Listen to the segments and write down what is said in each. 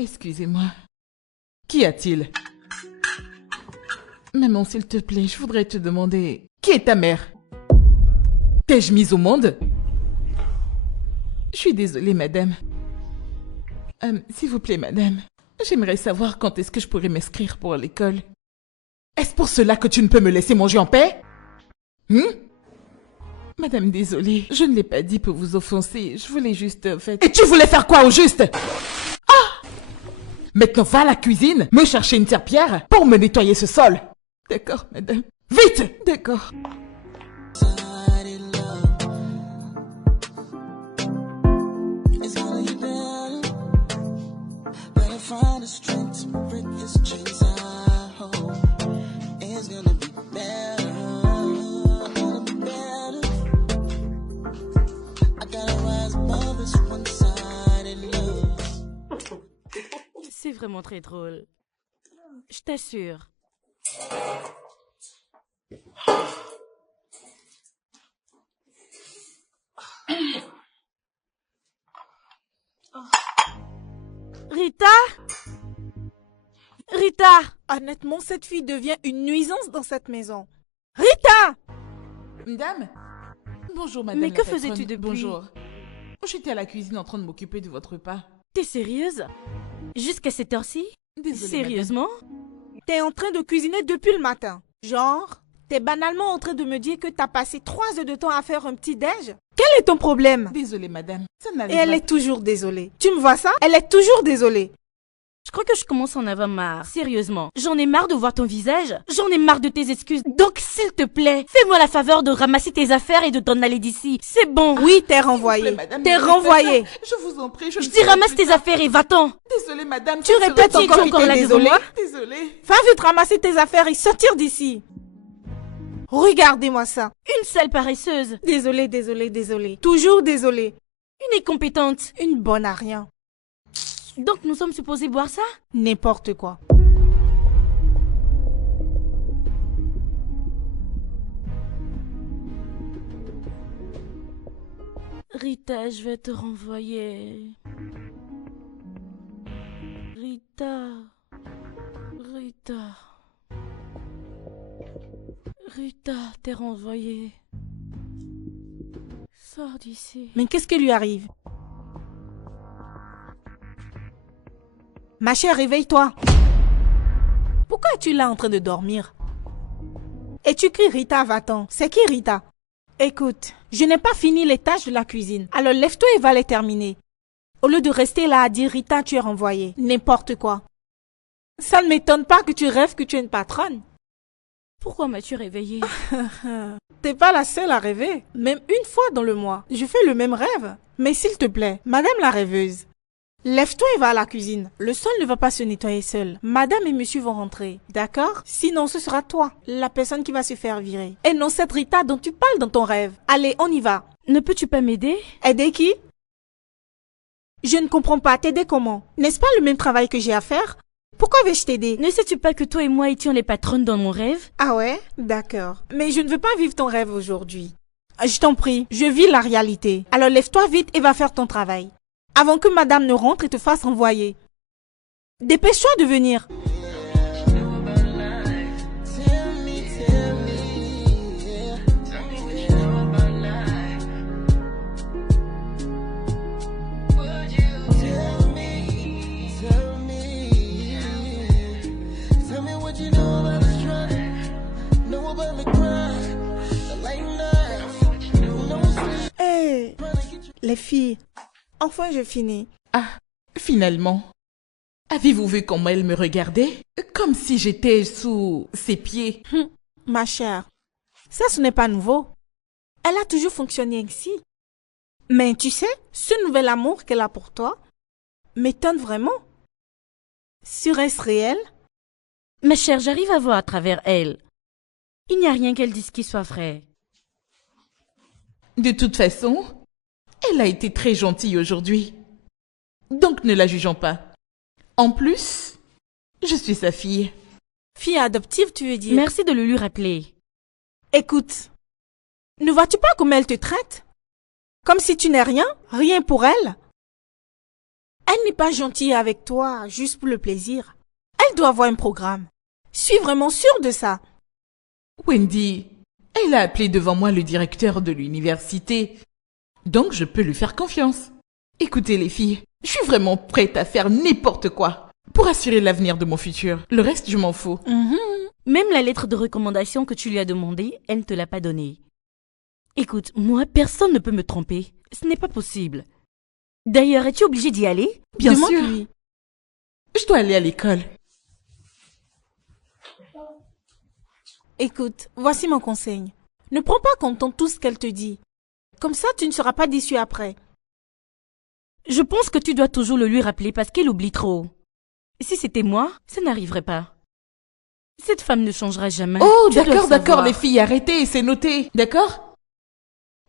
Excusez-moi. Qu'y a-t-il? Maman, s'il te plaît, je voudrais te demander... Qui est ta mère? T'ai-je mise au monde? Je suis désolée, madame. S'il vous plaît, madame. J'aimerais savoir quand est-ce que je pourrais m'inscrire pour l'école. Est-ce pour cela que tu ne peux me laisser manger en paix? Madame, désolée, je ne l'ai pas dit pour vous offenser. Je voulais juste, en fait... Et tu voulais faire quoi au juste? Ah! Maintenant, va à la cuisine, me chercher une serpillière pour me nettoyer ce sol. D'accord, madame. Vite! D'accord. C'est vraiment très drôle. Je t'assure. Rita? Rita! Honnêtement, cette fille devient une nuisance dans cette maison. Rita! Madame? Bonjour, madame. Mais que faisais-tu depuis? Bonjour. J'étais à la cuisine en train de m'occuper de votre repas. T'es sérieuse? Jusqu'à cette heure-ci? Désolée, Sérieusement? T'es en train de cuisiner depuis le matin. Genre, t'es banalement en train de me dire que t'as passé 3 heures de temps à faire un petit déj? Quel est ton problème? Désolée, madame. Ça Et n'arrivera elle est toujours désolée. Tu me vois ça? Elle est toujours désolée. Je crois que je commence à en avoir marre. Sérieusement. J'en ai marre de voir ton visage. J'en ai marre de tes excuses. Donc, s'il te plaît, fais-moi la faveur de ramasser tes affaires et de t'en aller d'ici. C'est bon. Oui, t'es renvoyée. madame, T'es ne renvoyée. faites pas ça. Je vous en prie, Je dis ramasse tes affaires et va-t'en. Désolée, madame. Tu répètes Petit, encore tu es que encore t'es là devant désolée. moi? Désolée. Va vite ramasser tes affaires et sortir d'ici. Regardez-moi ça. Une sale paresseuse. Désolée, désolée, désolée. Toujours désolée. Une incompétente. Une bonne à rien. Donc, nous sommes supposés boire ça? N'importe quoi. Rita, je vais te renvoyer. Rita. Rita. Rita, t'es renvoyée. Sors d'ici. Mais qu'est-ce qui lui arrive? Ma chère, réveille-toi. Pourquoi es-tu là en train de dormir? Et tu cries Rita, va-t'en. C'est qui Rita? Écoute, je n'ai pas fini les tâches de la cuisine. Alors lève-toi et va les terminer. Au lieu de rester là à dire Rita, tu es renvoyée. N'importe quoi. Ça ne m'étonne pas que tu rêves que tu es une patronne. Pourquoi m'as-tu réveillée? T'es pas la seule à rêver. Même une fois dans le mois, je fais le même rêve. Mais s'il te plaît, madame la rêveuse, lève-toi et va à la cuisine. Le sol ne va pas se nettoyer seul. Madame et monsieur vont rentrer, d'accord? Sinon, ce sera toi, la personne qui va se faire virer. Et non cette Rita dont tu parles dans ton rêve. Allez, on y va. Ne peux-tu pas m'aider? Aider qui? Je ne comprends pas. T'aider comment? N'est-ce pas le même travail que j'ai à faire? Pourquoi vais-je t'aider? Ne sais-tu pas que toi et moi étions les patronnes dans mon rêve? Ah ouais? D'accord. Mais je ne veux pas vivre ton rêve aujourd'hui. Je t'en prie, je vis la réalité. Alors lève-toi vite et va faire ton travail. Avant que madame ne rentre et te fasse renvoyer. Dépêche-toi de venir. Hey, les filles, enfin j'ai fini. Ah, finalement. Avez-vous vu comment elle me regardait? Comme si j'étais sous ses pieds. Ma chère, ça ce n'est pas nouveau. Elle a toujours fonctionné ainsi. Mais tu sais, ce nouvel amour qu'elle a pour toi m'étonne vraiment. Serait-ce réel? Ma chère, j'arrive à voir à travers elle. Il n'y a rien qu'elle dise qui soit vrai. De toute façon, elle a été très gentille aujourd'hui. Donc ne la jugeons pas. En plus, je suis sa fille. Fille adoptive, tu veux dire? Merci de le lui rappeler. Écoute, ne vois-tu pas comment elle te traite? Comme si tu n'es rien, rien pour elle. Elle n'est pas gentille avec toi, juste pour le plaisir. Elle doit avoir un programme. Je suis vraiment sûre de ça. Wendy, elle a appelé devant moi le directeur de l'université. Donc je peux lui faire confiance. Écoutez les filles, je suis vraiment prête à faire n'importe quoi pour assurer l'avenir de mon futur. Le reste, je m'en fous. Même la lettre de recommandation que tu lui as demandée, elle ne te l'a pas donnée. Écoute, moi, personne ne peut me tromper. Ce n'est pas possible. D'ailleurs, es-tu obligée d'y aller? Bien sûr. Demande-lui. Je dois aller à l'école. Écoute, voici mon conseil. Ne prends pas comme ton tout ce qu'elle te dit. Comme ça, tu ne seras pas déçu après. Je pense que tu dois toujours le lui rappeler parce qu'elle oublie trop. Si c'était moi, ça n'arriverait pas. Cette femme ne changera jamais. Oh, Tu dois le d'accord, d'accord, savoir. les filles, arrêtez, c'est noté, d'accord?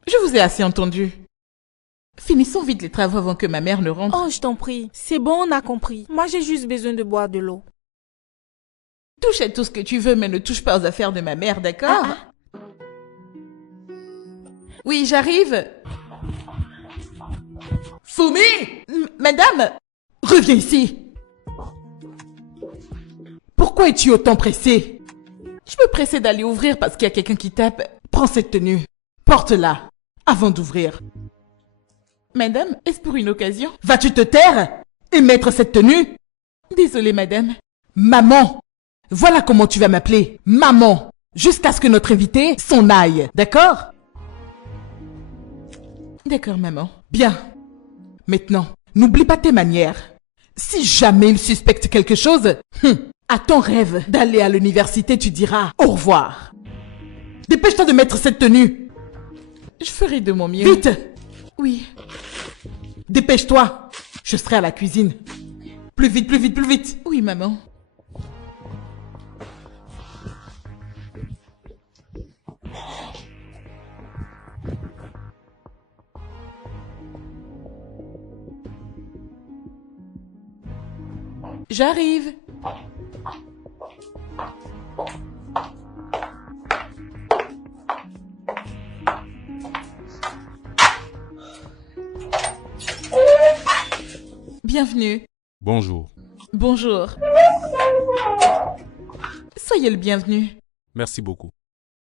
Je vous ai assez entendu. Finissons vite les travaux avant que ma mère ne rentre. Oh, je t'en prie. C'est bon, on a compris. Moi, j'ai juste besoin de boire de l'eau. Touche à tout ce que tu veux, mais ne touche pas aux affaires de ma mère, d'accord? Oui, j'arrive. Fumi! Madame! Reviens ici! Pourquoi es-tu autant pressée? Je me pressais d'aller ouvrir parce qu'il y a quelqu'un qui tape. Prends cette tenue. Porte-la. Avant d'ouvrir. Madame, est-ce pour une occasion? Vas-tu te taire et mettre cette tenue? Désolée, madame. Maman! Voilà comment tu vas m'appeler. Maman! Jusqu'à ce que notre invité s'en aille. D'accord? D'accord, maman. Bien. Maintenant, n'oublie pas tes manières. Si jamais il suspecte quelque chose, à ton rêve d'aller à l'université, tu diras au revoir. Dépêche-toi de mettre cette tenue. Je ferai de mon mieux. Vite! Oui. Dépêche-toi. Je serai à la cuisine. Plus vite, plus vite, plus vite. Oui, maman. J'arrive. Bienvenue. Bonjour. Bonjour. Soyez le bienvenu. Merci beaucoup.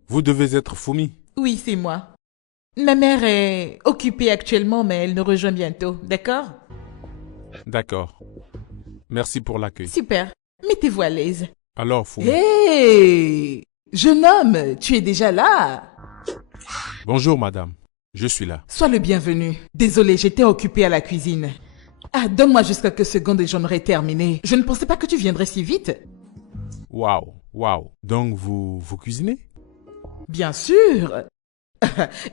Vous devez être Fumi. Oui, c'est moi. Ma mère est occupée actuellement, mais elle nous rejoint bientôt, d'accord? D'accord. Merci pour l'accueil. Super. Mettez-vous à l'aise. Alors, Fumi. Hé! Jeune homme, tu es déjà là? Bonjour, madame. Je suis là. Sois le bienvenu. Désolé, j'étais occupée à la cuisine. Ah, donne-moi juste quelques secondes et j'en aurai terminé. Je ne pensais pas que tu viendrais si vite. Waouh, waouh. Donc, vous cuisinez? Bien sûr.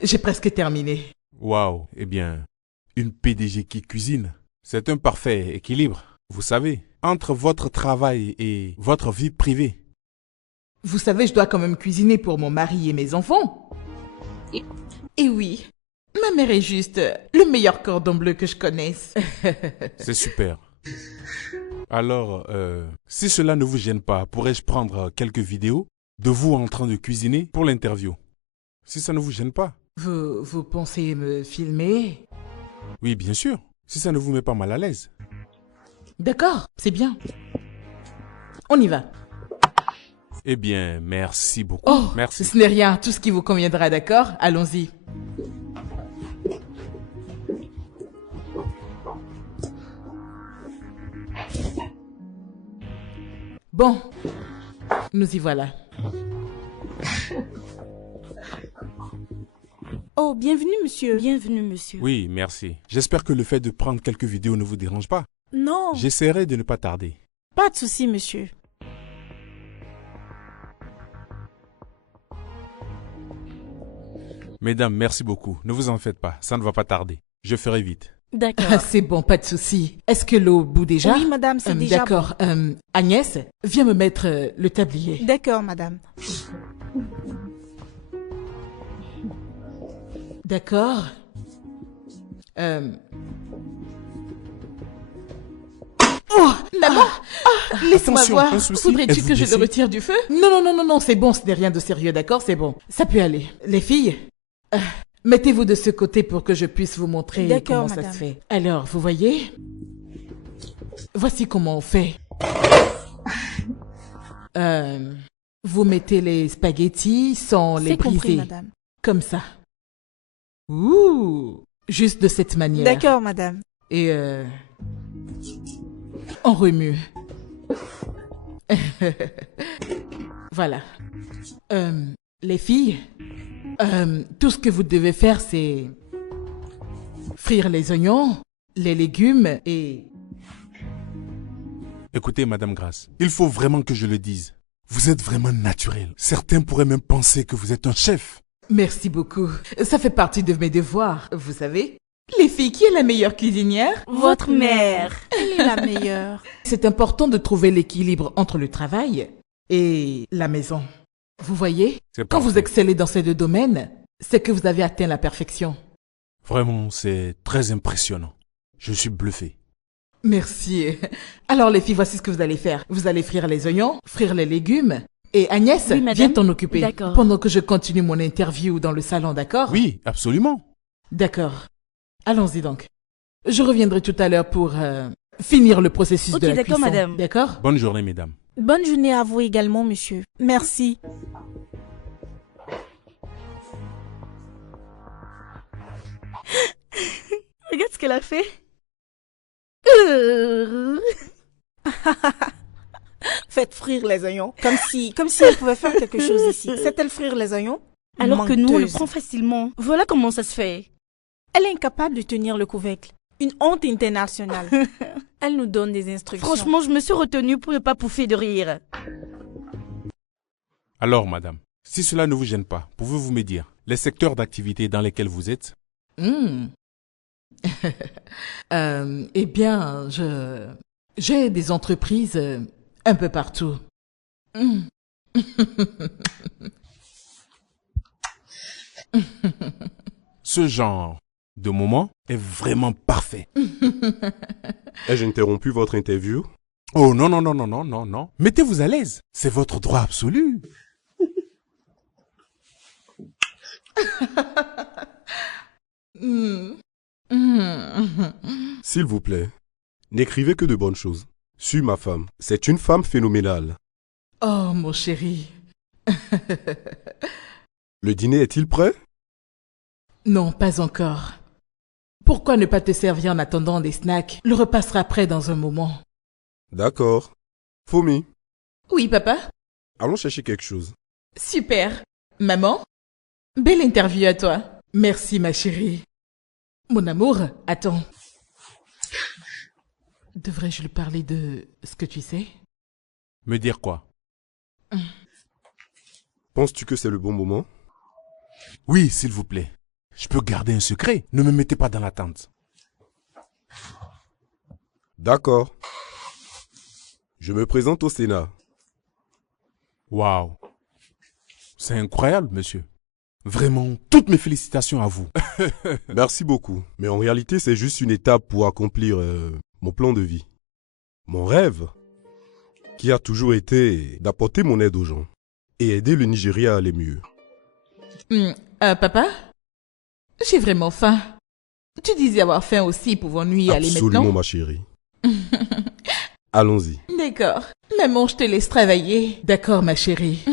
J'ai presque terminé. Waouh. Eh bien, une PDG qui cuisine, c'est un parfait équilibre. Vous savez, entre votre travail et votre vie privée. Vous savez, je dois quand même cuisiner pour mon mari et mes enfants. Et oui, ma mère est juste le meilleur cordon bleu que je connaisse. C'est super. Alors, si cela ne vous gêne pas, pourrais-je prendre quelques vidéos de vous en train de cuisiner pour l'interview? Si ça ne vous gêne pas. Vous pensez me filmer? Oui, bien sûr. Si ça ne vous met pas mal à l'aise. D'accord, c'est bien. On y va. Eh bien, merci beaucoup. Oh, merci. Ce n'est rien, tout ce qui vous conviendra, d'accord? Allons-y. Bon, nous y voilà. Oh, bienvenue, monsieur. Bienvenue, monsieur. Oui, merci. J'espère que le fait de prendre quelques vidéos ne vous dérange pas. Non, J'essaierai de ne pas tarder. pas de souci, monsieur. Mesdames, merci beaucoup. Ne vous en faites pas, ça ne va pas tarder. Je ferai vite. D'accord. Ah, c'est bon, pas de souci. Est-ce que l'eau bout déjà? Oui, madame, c'est déjà D'accord. Agnès, viens me mettre le tablier. D'accord, madame. D'accord. Oh, maman! Laisse-moi Attention, voir. un souci, Voudrais-tu êtes-vous que je le blessée? retire du feu? Non, non, non, non, non, c'est bon, ce n'est rien de sérieux, d'accord? C'est bon. Ça peut aller. Les filles, mettez-vous de ce côté pour que je puisse vous montrer D'accord, comment ça madame. se fait. Alors, vous voyez? Voici comment on fait. Vous mettez les spaghettis sans les C'est compris, briser. madame. Comme ça. Ouh! Juste de cette manière. D'accord, madame. Et on remue. Voilà. Les filles, tout ce que vous devez faire, c'est frire les oignons, les légumes et... Écoutez, Madame Grace, il faut vraiment que je le dise. Vous êtes vraiment naturel. Certains pourraient même penser que vous êtes un chef. Merci beaucoup. Ça fait partie de mes devoirs, vous savez. Les filles, qui est la meilleure cuisinière? Votre mère. Elle est la meilleure. C'est important de trouver l'équilibre entre le travail et la maison. Vous voyez, C'est quand vous parfait. excellez dans ces deux domaines, c'est que vous avez atteint la perfection. Vraiment, c'est très impressionnant. Je suis bluffé. Merci. Alors les filles, voici ce que vous allez faire. Vous allez frire les oignons, frire les légumes. Et Agnès, Oui, madame. viens t'en occuper. D'accord. Pendant que je continue mon interview dans le salon, d'accord? Oui, absolument. D'accord. Allons-y donc. Je reviendrai tout à l'heure pour finir le processus Ok, de la d'accord, cuisson. madame. D'accord? Bonne journée, mesdames. Bonne journée à vous également, monsieur. Merci. Regarde ce qu'elle a fait. Faites frire les oignons. Comme si elle pouvait faire quelque chose ici. Sait-elle frire les oignons? Alors que nous, on le Menteuse. prend facilement. Voilà comment ça se fait. Elle est incapable de tenir le couvercle. Une honte internationale. Elle nous donne des instructions. Franchement, je me suis retenue pour ne pas pouffer de rire. Alors, madame, si cela ne vous gêne pas, pouvez-vous me dire les secteurs d'activité dans lesquels vous êtes? Hmm. Eh bien, j'ai des entreprises un peu partout. Hmm. Ce genre de moment est vraiment parfait. Ai-je interrompu votre interview? Oh non, non, non, non, non, non, non. Mettez-vous à l'aise. C'est votre droit absolu. Hmm. Hmm. S'il vous plaît, n'écrivez que de bonnes choses. Suis ma femme. C'est une femme phénoménale. Oh, mon chéri. Le dîner est-il prêt? Non, pas encore. Pourquoi ne pas te servir en attendant des snacks? Le repas sera prêt dans un moment. D'accord. Fomi, Oui, papa? allons chercher quelque chose. Super. Maman? Belle interview à toi. Merci, ma chérie. Mon amour, attends. Devrais-je lui parler de ce que tu sais? Me dire quoi? Penses-tu que c'est le bon moment? Oui, s'il vous plaît. Je peux garder un secret. Ne me mettez pas dans l'attente. D'accord. Je me présente au Sénat. Waouh. C'est incroyable, monsieur. Vraiment, toutes mes félicitations à vous. Merci beaucoup. Mais en réalité, c'est juste une étape pour accomplir mon plan de vie. Mon rêve, qui a toujours été d'apporter mon aide aux gens et aider le Nigeria à aller mieux. Papa? J'ai vraiment faim. Tu disais avoir faim aussi, pouvons-nous y aller Absolument, maintenant? ma chérie. Allons-y. D'accord. Maman, je te laisse travailler. D'accord, ma chérie.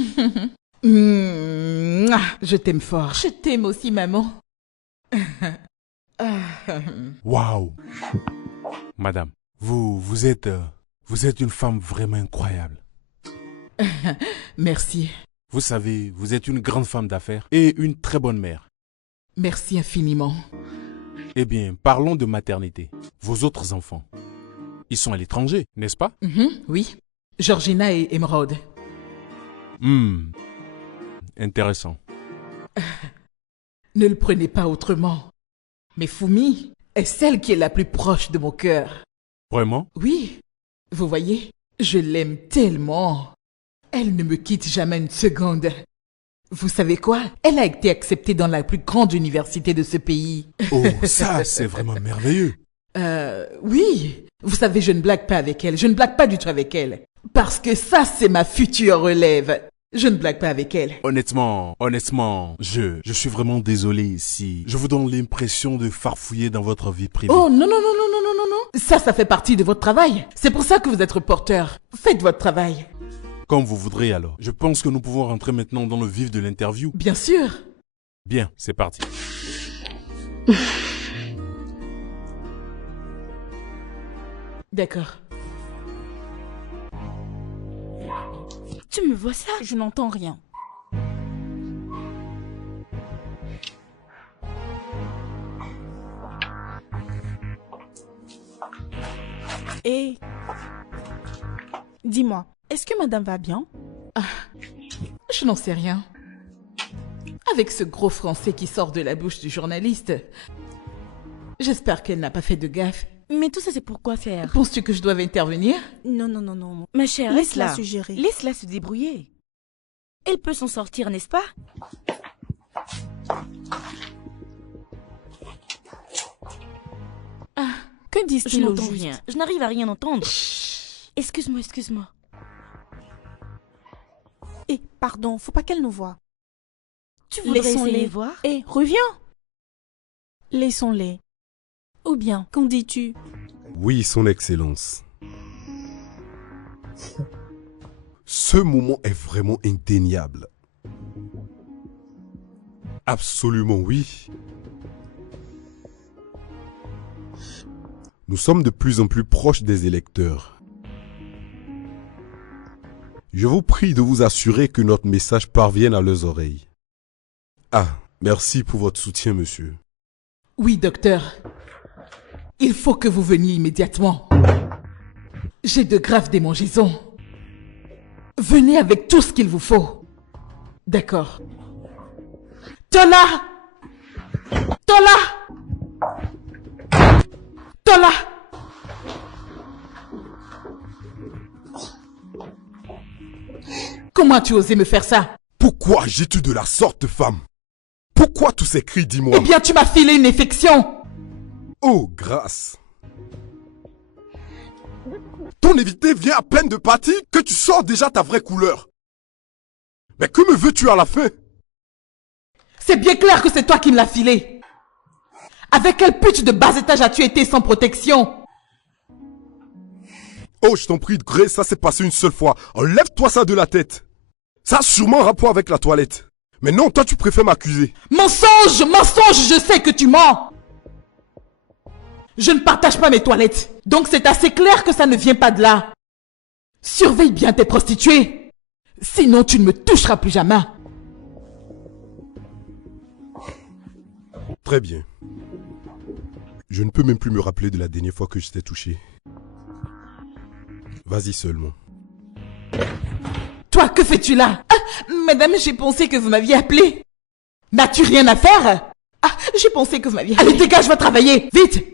Je t'aime fort. Je t'aime aussi, maman. Waouh. Madame, vous êtes une femme vraiment incroyable. Merci. Vous savez, vous êtes une grande femme d'affaires et une très bonne mère. Merci infiniment. Eh bien, parlons de maternité. Vos autres enfants, ils sont à l'étranger, n'est-ce pas? Oui. Georgina et Emeraude. Intéressant. Ne le prenez pas autrement. Mais Fumi est celle qui est la plus proche de mon cœur. Vraiment? Oui. Vous voyez, je l'aime tellement. Elle ne me quitte jamais une seconde. Vous savez quoi? Elle a été acceptée dans la plus grande université de ce pays. Oh, ça, c'est vraiment merveilleux. Oui. Vous savez, je ne blague pas avec elle. Je ne blague pas du tout avec elle. Parce que ça, c'est ma future relève. Je ne blague pas avec elle. Honnêtement, je suis vraiment désolé si je vous donne l'impression de farfouiller dans votre vie privée. Oh non, non, non, non, non, non, non, non. Ça fait partie de votre travail. C'est pour ça que vous êtes reporter. Faites votre travail. Comme vous voudrez alors. Je pense que nous pouvons rentrer maintenant dans le vif de l'interview. Bien sûr. Bien, c'est parti. D'accord. Tu me vois ça? Je n'entends rien. Et dis-moi, est-ce que madame va bien? Je n'en sais rien. Avec ce gros français qui sort de la bouche du journaliste, j'espère qu'elle n'a pas fait de gaffe. Mais tout ça, c'est pour quoi faire? Penses-tu que je dois intervenir? Non, non, non, non. Ma chère, Laisse-la laisse-la se gérer. Laisse-la se débrouiller. Elle peut s'en sortir, n'est-ce pas? Que Je disent-ils au n'entends juste? rien. Je n'arrive à rien entendre. Excuse-moi, excuse-moi. Eh, pardon, faut pas qu'elle nous voie. Tu voudrais Laissons-les. essayer voir? Eh, reviens. Laissons-les. Ou bien, qu'en dis-tu? Oui, son excellence. Ce moment est vraiment indéniable. Absolument oui. Nous sommes de plus en plus proches des électeurs. Je vous prie de vous assurer que notre message parvienne à leurs oreilles. Ah, merci pour votre soutien, monsieur. Oui, docteur. Il faut que vous veniez immédiatement. J'ai de graves démangeaisons. Venez avec tout ce qu'il vous faut. D'accord. Tola! Tola! Tola! Comment as-tu osé me faire ça? Pourquoi agis-tu de la sorte, femme? Pourquoi tous ces cris, dis-moi? Eh bien, tu m'as filé une infection! Oh, grâce. Ton évité vient à peine de partir que tu sors déjà ta vraie couleur. Mais que me veux-tu à la fin? C'est bien clair que c'est toi qui me l'as filé. Avec quel pute de bas étage as-tu été sans protection? Oh, je t'en prie, Grey, ça s'est passé une seule fois. Enlève-toi ça de la tête. Ça a sûrement un rapport avec la toilette. Mais non, toi tu préfères m'accuser. Mensonge! Mensonge! Je sais que tu mens! Je ne partage pas mes toilettes. Donc c'est assez clair que ça ne vient pas de là. Surveille bien tes prostituées. Sinon tu ne me toucheras plus jamais. Très bien. Je ne peux même plus me rappeler de la dernière fois que je t'ai touché. Vas-y seulement. Toi, que fais-tu là? Ah, madame, j'ai pensé que vous m'aviez appelé. N'as-tu rien à faire? Ah, j'ai pensé que vous m'aviez appelé. Allez, dégage, va travailler. Vite.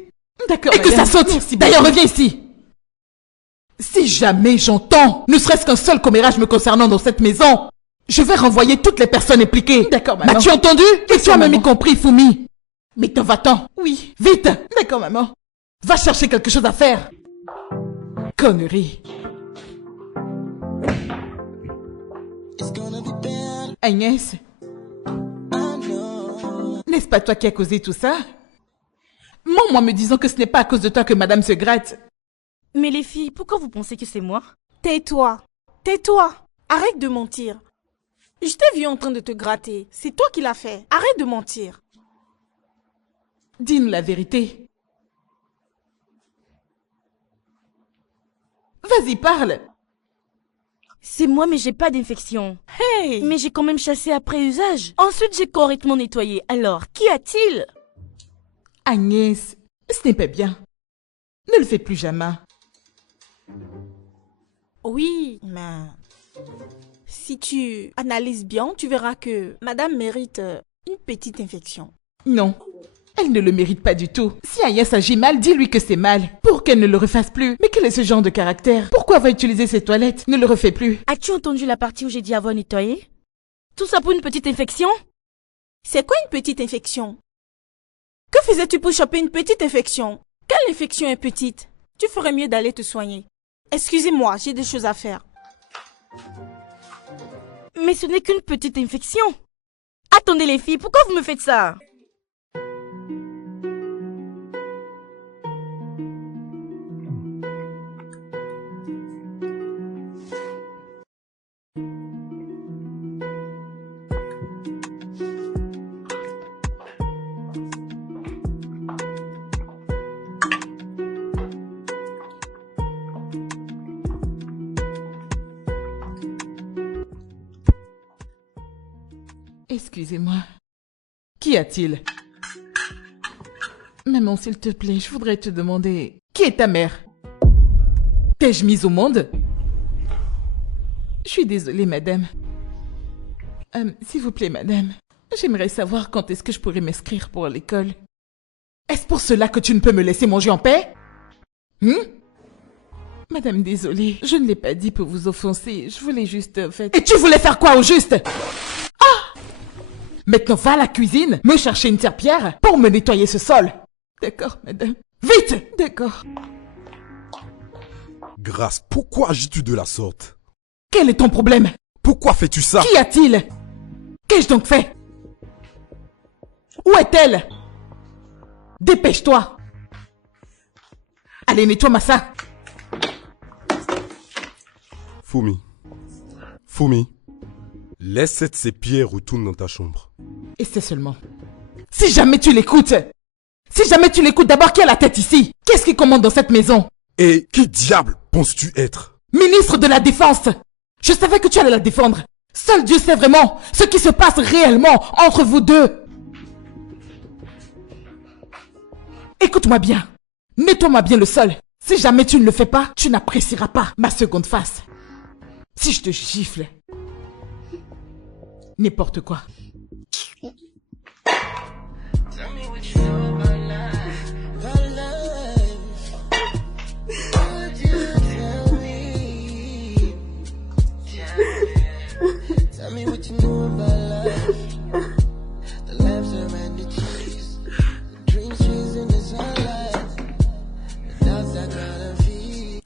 D'accord, et que ça saute. D'ailleurs, reviens ici. Si jamais j'entends, ne serait-ce qu'un seul commérage me concernant dans cette maison, je vais renvoyer toutes les personnes impliquées. D'accord, maman. M'as-tu entendu? Et tu as même y compris, Fumi. Mais t'en va-t'en. Oui. Vite. D'accord, maman. Va chercher quelque chose à faire. Connerie. Agnès, n'est-ce pas toi qui as causé tout ça? Moi me disant que ce n'est pas à cause de toi que madame se gratte. Mais les filles, pourquoi vous pensez que c'est moi? Tais-toi. Tais-toi. Arrête de mentir. Je t'ai vu en train de te gratter. C'est toi qui l'as fait. Arrête de mentir. Dis-nous la vérité. Vas-y, parle. C'est moi, mais j'ai pas d'infection. Hey! Mais j'ai quand même chassé après usage. Ensuite, j'ai correctement nettoyé. Alors, qu'y a-t-il? Agnès, ce n'est pas bien. Ne le fais plus jamais. Oui, mais si tu analyses bien, tu verras que madame mérite une petite infection. Non, elle ne le mérite pas du tout. Si Agnès agit mal, dis-lui que c'est mal. Pour qu'elle ne le refasse plus. Mais quel est ce genre de caractère? Pourquoi va utiliser ses toilettes? Ne le refais plus. As-tu entendu la partie où j'ai dit avoir nettoyé? Tout ça pour une petite infection? C'est quoi une petite infection? Que faisais-tu pour choper une petite infection? Quelle infection est petite? Tu ferais mieux d'aller te soigner. Excusez-moi, j'ai des choses à faire. Mais ce n'est qu'une petite infection. Attendez les filles, pourquoi vous me faites ça? Excusez-moi. Qu'y a-t-il? Maman, s'il te plaît, je voudrais te demander... Qui est ta mère? T'ai-je mise au monde? Je suis désolée, madame. S'il vous plaît, madame. J'aimerais savoir quand est-ce que je pourrais m'inscrire pour l'école. Est-ce pour cela que tu ne peux me laisser manger en paix? Madame, désolée. Je ne l'ai pas dit pour vous offenser. Je voulais juste... Et tu voulais faire quoi au juste? Maintenant, va à la cuisine, me chercher une serpillière pour me nettoyer ce sol. D'accord, madame. Vite! D'accord. Grâce, pourquoi agis-tu de la sorte? Quel est ton problème? Pourquoi fais-tu ça? Qu'y a-t-il? Qu'ai-je donc fait? Où est-elle? Dépêche-toi. Allez, nettoie-moi ça. Fumi, laisse cette serpillière, retourne dans ta chambre. Et c'est seulement. Si jamais tu l'écoutes d'abord, qui a la tête ici? Qu'est-ce qui commande dans cette maison? Et qui diable penses-tu être? Ministre de la Défense. Je savais que tu allais la défendre. Seul Dieu sait vraiment ce qui se passe réellement entre vous deux. Écoute-moi bien. Nettoie-moi bien le sol. Si jamais tu ne le fais pas, tu n'apprécieras pas ma seconde face. Si je te gifle. N'importe quoi.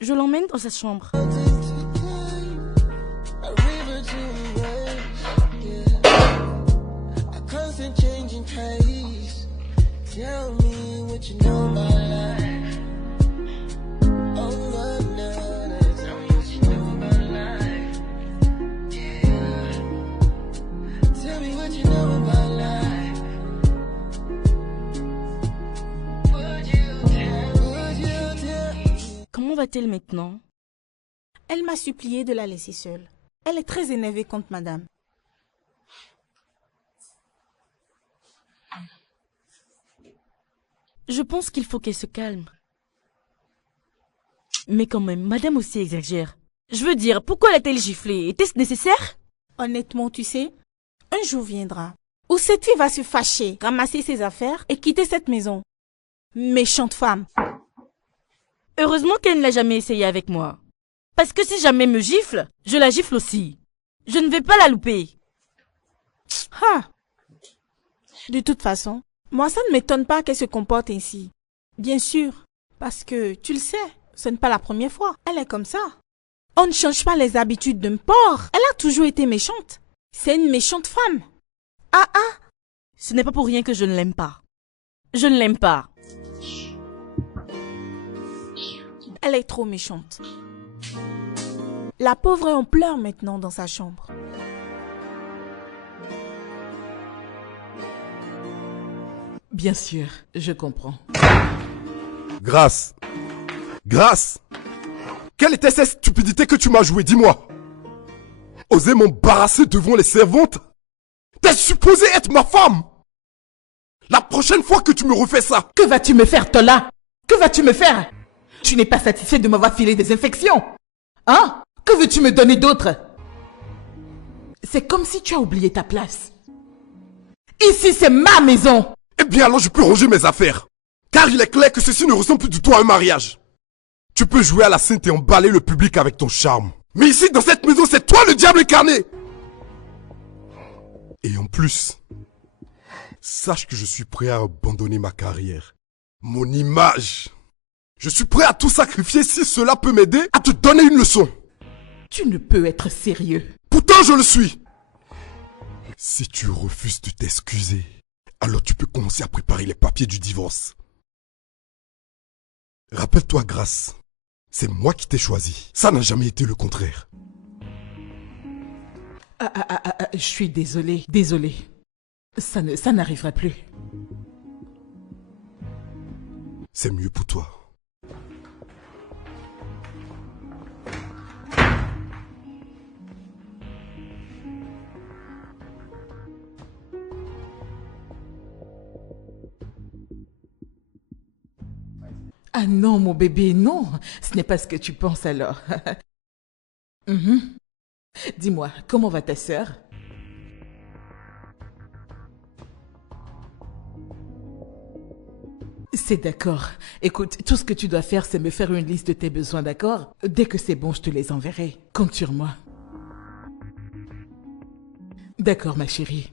Je l'emmène dans sa chambre. Comment va-t-elle maintenant? Elle m'a supplié de la laisser seule. Elle est très énervée contre madame. Je pense qu'il faut qu'elle se calme. Mais quand même, madame aussi exagère. Je veux dire, pourquoi l'a-t-elle giflée? Était-ce nécessaire? Honnêtement, tu sais, un jour viendra où cette fille va se fâcher, ramasser ses affaires et quitter cette maison. Méchante femme. Heureusement qu'elle ne l'a jamais essayé avec moi. Parce que si jamais elle me gifle, je la gifle aussi. Je ne vais pas la louper. Ah. De toute façon, moi ça ne m'étonne pas qu'elle se comporte ainsi. Bien sûr, parce que, tu le sais, ce n'est pas la première fois. Elle est comme ça. On ne change pas les habitudes d'un porc. Elle a toujours été méchante. C'est une méchante femme. Ah ah. Ce n'est pas pour rien que je ne l'aime pas. Je ne l'aime pas. Elle est trop méchante. La pauvre est en pleurs maintenant dans sa chambre. Bien sûr, je comprends. Grâce! Quelle était cette stupidité que tu m'as jouée, dis-moi? Oser m'embarrasser devant les servantes? T'es supposée être ma femme! La prochaine fois que tu me refais ça... Que vas-tu me faire, Tola? Que vas-tu me faire? Tu n'es pas satisfait de m'avoir filé des infections? Hein? Que veux-tu me donner d'autre? C'est comme si tu as oublié ta place. Ici, c'est ma maison! Eh bien alors je peux ranger mes affaires. Car il est clair que ceci ne ressemble plus du tout à un mariage. Tu peux jouer à la sainte et emballer le public avec ton charme. Mais ici, dans cette maison, c'est toi le diable incarné! Et en plus, sache que je suis prêt à abandonner ma carrière, mon image. Je suis prêt à tout sacrifier si cela peut m'aider à te donner une leçon. Tu ne peux être sérieux. Pourtant je le suis. Si tu refuses de t'excuser, alors tu peux commencer à préparer les papiers du divorce. Rappelle-toi, Grâce, c'est moi qui t'ai choisi. Ça n'a jamais été le contraire. Je suis désolée. Ça n'arrivera plus. C'est mieux pour toi. Ah non, mon bébé, non. Ce n'est pas ce que tu penses alors. Mhm. Dis-moi, comment va ta sœur? C'est d'accord. Écoute, tout ce que tu dois faire, c'est me faire une liste de tes besoins, d'accord? Dès que c'est bon, je te les enverrai. Compte sur moi. D'accord, ma chérie.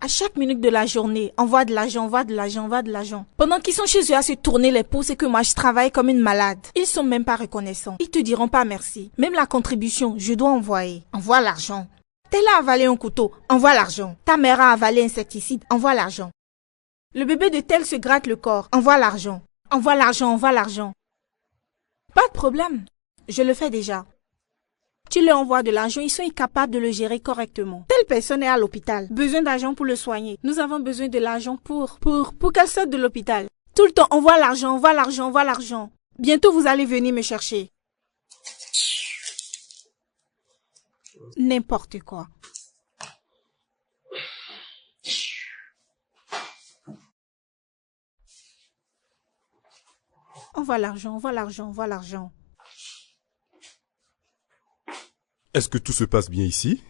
À chaque minute de la journée, envoie de l'argent, envoie de l'argent, envoie de l'argent. Pendant qu'ils sont chez eux à se tourner les pouces et que moi je travaille comme une malade. Ils sont même pas reconnaissants. Ils te diront pas merci. Même la contribution, je dois envoyer. Envoie l'argent. Tel a avalé un couteau, envoie l'argent. Ta mère a avalé un insecticide, envoie l'argent. Le bébé de tel se gratte le corps, envoie l'argent. Envoie l'argent, envoie l'argent. Pas de problème, je le fais déjà. Tu leur envoies de l'argent, ils sont incapables de le gérer correctement. Telle personne est à l'hôpital, besoin d'argent pour le soigner. Nous avons besoin de l'argent pour qu'elle sorte de l'hôpital. Tout le temps, envoie l'argent, envoie l'argent, envoie l'argent. Bientôt, vous allez venir me chercher. N'importe quoi. Envoie l'argent, envoie l'argent, envoie l'argent. Est-ce que tout se passe bien ici?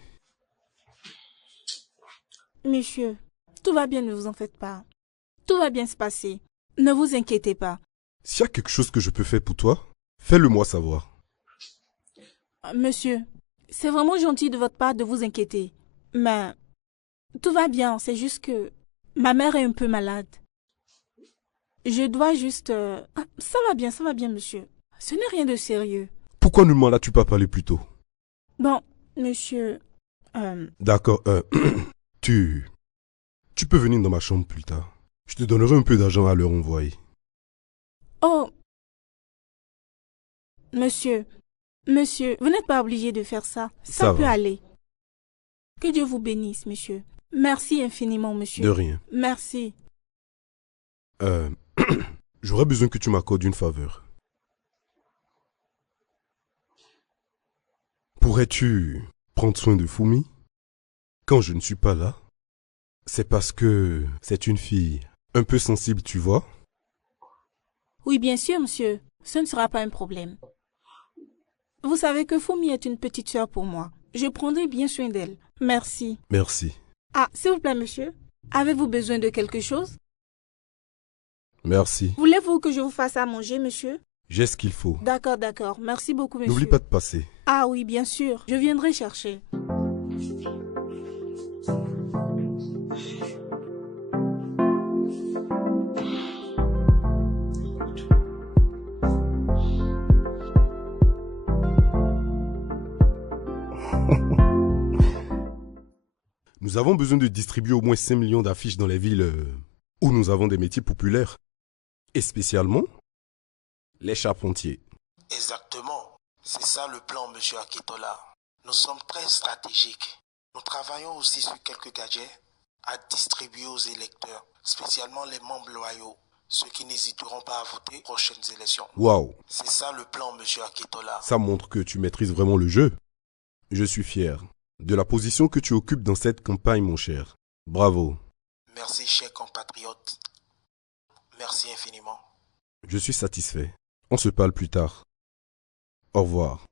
Monsieur, tout va bien, ne vous en faites pas. Tout va bien se passer. Ne vous inquiétez pas. S'il y a quelque chose que je peux faire pour toi, fais-le moi savoir. Monsieur, c'est vraiment gentil de votre part de vous inquiéter. Mais tout va bien, c'est juste que ma mère est un peu malade. Je dois juste... Ça va bien, monsieur. Ce n'est rien de sérieux. Pourquoi ne m'en as-tu pas parlé plus tôt? Bon, monsieur... D'accord, tu peux venir dans ma chambre plus tard. Je te donnerai un peu d'argent à leur envoyer. Oh, monsieur, vous n'êtes pas obligé de faire ça. Ça peut va. aller. Que Dieu vous bénisse, monsieur. Merci infiniment, monsieur. De rien. Merci. J'aurais besoin que tu m'accordes une faveur. Pourrais-tu prendre soin de Fumi quand je ne suis pas là? C'est parce que c'est une fille un peu sensible, tu vois? Oui, bien sûr, monsieur. Ce ne sera pas un problème. Vous savez que Fumi est une petite sœur pour moi. Je prendrai bien soin d'elle. Merci. Merci. Ah, s'il vous plaît, monsieur. Avez-vous besoin de quelque chose? Merci. Voulez-vous que je vous fasse à manger, monsieur? J'ai ce qu'il faut. D'accord, d'accord. Merci beaucoup, monsieur. N'oublie pas de passer. Ah oui, bien sûr. Je viendrai chercher. Nous avons besoin de distribuer au moins 5 millions d'affiches dans les villes où nous avons des métiers populaires. Et spécialement, les charpentiers. Exactement. C'est ça le plan, monsieur Akitola. Nous sommes très stratégiques. Nous travaillons aussi sur quelques gadgets à distribuer aux électeurs, spécialement les membres loyaux, ceux qui n'hésiteront pas à voter aux prochaines élections. Waouh! C'est ça le plan, monsieur Akitola. Ça montre que tu maîtrises vraiment le jeu. Je suis fier de la position que tu occupes dans cette campagne, mon cher. Bravo. Merci, cher compatriote. Merci infiniment. Je suis satisfait. On se parle plus tard. Au revoir.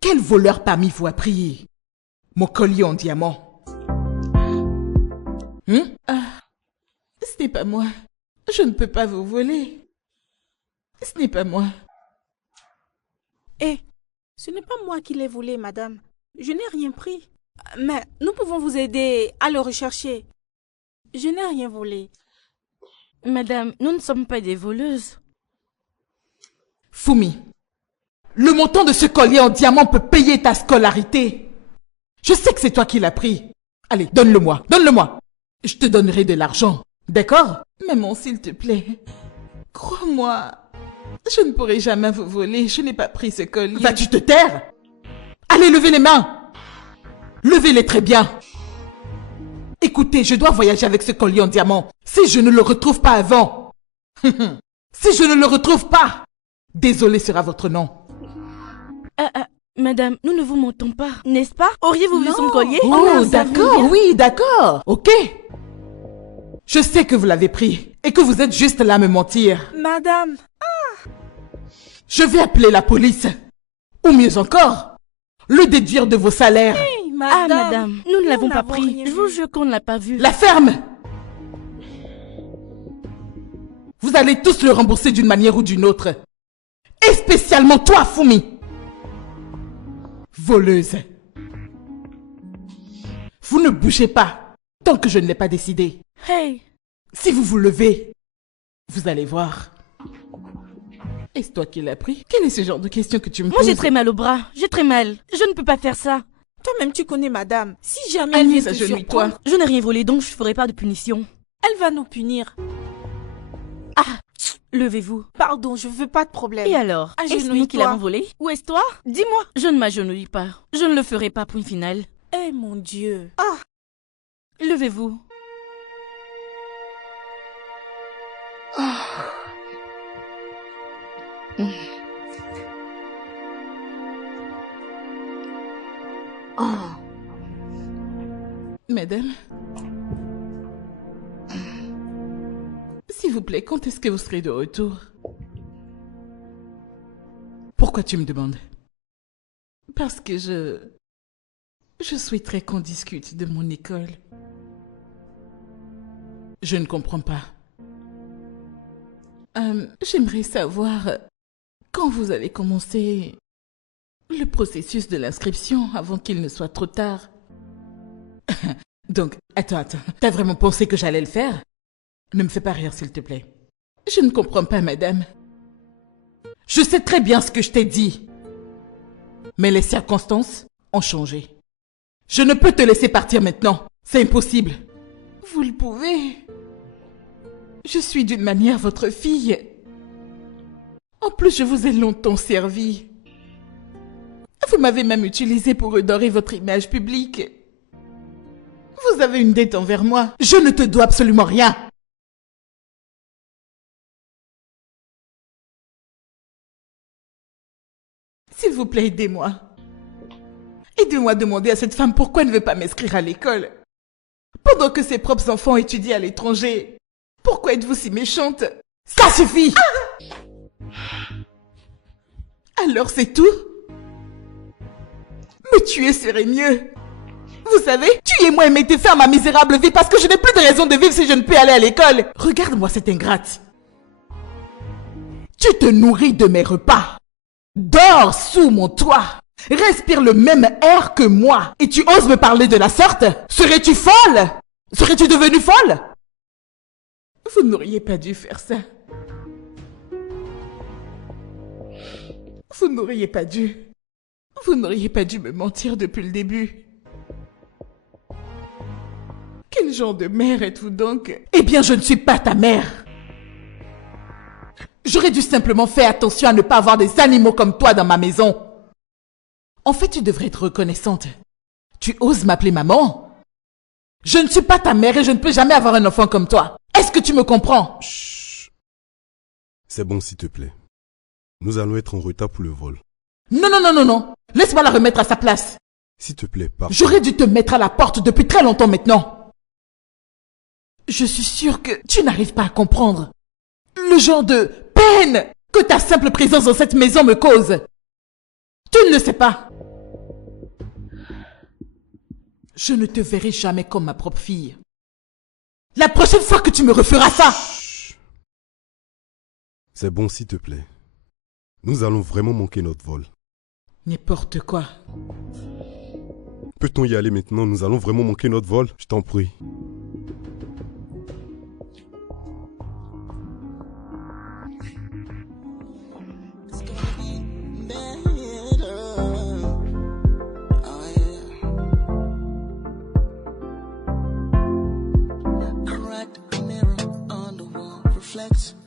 Quel voleur parmi vous a pris mon collier en diamant? Ce n'est pas moi. Je ne peux pas vous voler. Ce n'est pas moi. Eh, ce n'est pas moi qui l'ai volé, madame. Je n'ai rien pris. Mais nous pouvons vous aider à le rechercher. Je n'ai rien volé. Madame, nous ne sommes pas des voleuses. Fumi, le montant de ce collier en diamant peut payer ta scolarité. Je sais que c'est toi qui l'as pris. Allez, donne-le-moi, donne-le-moi. Je te donnerai de l'argent, d'accord? Maman, s'il te plaît, crois-moi, je ne pourrai jamais vous voler. Je n'ai pas pris ce collier. Vas-tu te taire? Allez, levez les mains. Levez-les très bien. Écoutez, je dois voyager avec ce collier en diamant. Si je ne le retrouve pas avant, si je ne le retrouve pas, désolé sera votre nom. Madame, nous ne vous mentons pas, n'est-ce pas? Auriez-vous vu son collier? Oh, d'accord, oui, d'accord. Ok. Je sais que vous l'avez pris et que vous êtes juste là à me mentir. Madame, Je vais appeler la police. Ou mieux encore, le déduire de vos salaires. hey, Ah, madame. madame, nous ne l'avons pas n'avons pris. rien Je vous vu. jure qu'on ne l'a pas vu. La ferme. Vous allez tous le rembourser d'une manière ou d'une autre. Et spécialement toi, Fumi. Voleuse. Vous ne bougez pas tant que je ne l'ai pas décidé. Hey, Si vous vous levez, vous allez voir. Est-ce toi qui l'as pris? Quel est ce genre de question que tu me moi poses? j'ai très mal au bras. J'ai très mal. Je ne peux pas faire ça. Toi-même, tu connais madame. Si jamais elle vient Agnès, te agenouille-toi. surprendre, Je n'ai rien volé, donc je ne ferai pas de punition. elle va nous punir. Levez-vous. Pardon, je veux pas de problème. Et alors? Est-ce nous qui Agenouille-toi. l'avons volé? Ou est-ce toi? Dis-moi. Je ne m'agenouille pas. Je ne le ferai pas, point final. Eh mon Dieu. Levez-vous. Madame, s'il vous plaît, quand est-ce que vous serez de retour? Pourquoi tu me demandes? Parce que je souhaiterais qu'on discute de mon école. Je ne comprends pas. J'aimerais savoir quand vous allez commencer le processus de l'inscription avant qu'il ne soit trop tard. Donc, attends. T'as vraiment pensé que j'allais le faire? Ne me fais pas rire, s'il te plaît. Je ne comprends pas, madame. Je sais très bien ce que je t'ai dit. Mais les circonstances ont changé. Je ne peux te laisser partir maintenant. C'est impossible. Vous le pouvez. Je suis d'une manière votre fille. En plus, je vous ai longtemps servi. Vous m'avez même utilisé pour redorer votre image publique. Vous avez une dette envers moi. Je ne te dois absolument rien. S'il vous plaît, aidez-moi. Aidez-moi à demander à cette femme pourquoi elle ne veut pas m'inscrire à l'école. Pendant que ses propres enfants étudient à l'étranger. Pourquoi êtes-vous si méchante? Ça suffit! Alors c'est tout? Me tuer serait mieux. Vous savez, tuez-moi et mettez fin à ma misérable vie parce que je n'ai plus de raison de vivre si je ne peux aller à l'école. Regarde-moi cette ingrate. Tu te nourris de mes repas. Dors sous mon toit. Respire le même air que moi. Et tu oses me parler de la sorte? Serais-tu folle? Serais-tu devenue folle? Vous n'auriez pas dû faire ça. Vous n'auriez pas dû. Vous n'auriez pas dû me mentir depuis le début. Quel genre de mère êtes-vous donc? Eh bien, je ne suis pas ta mère. J'aurais dû simplement faire attention à ne pas avoir des animaux comme toi dans ma maison. En fait, tu devrais être reconnaissante. Tu oses m'appeler maman? Je ne suis pas ta mère et je ne peux jamais avoir un enfant comme toi. Est-ce que tu me comprends? Chut. C'est bon, s'il te plaît. Nous allons être en retard pour le vol. Non, non, non, non, non. Laisse-moi la remettre à sa place. S'il te plaît, pars. J'aurais dû te mettre à la porte depuis très longtemps maintenant. Je suis sûre que tu n'arrives pas à comprendre le genre de peine que ta simple présence dans cette maison me cause. Tu ne le sais pas. Je ne te verrai jamais comme ma propre fille. La prochaine fois que tu me referas ça... Chut. C'est bon, s'il te plaît. Nous allons vraiment manquer notre vol. N'importe quoi. Peut-on y aller maintenant? Nous allons vraiment manquer notre vol. Je t'en prie.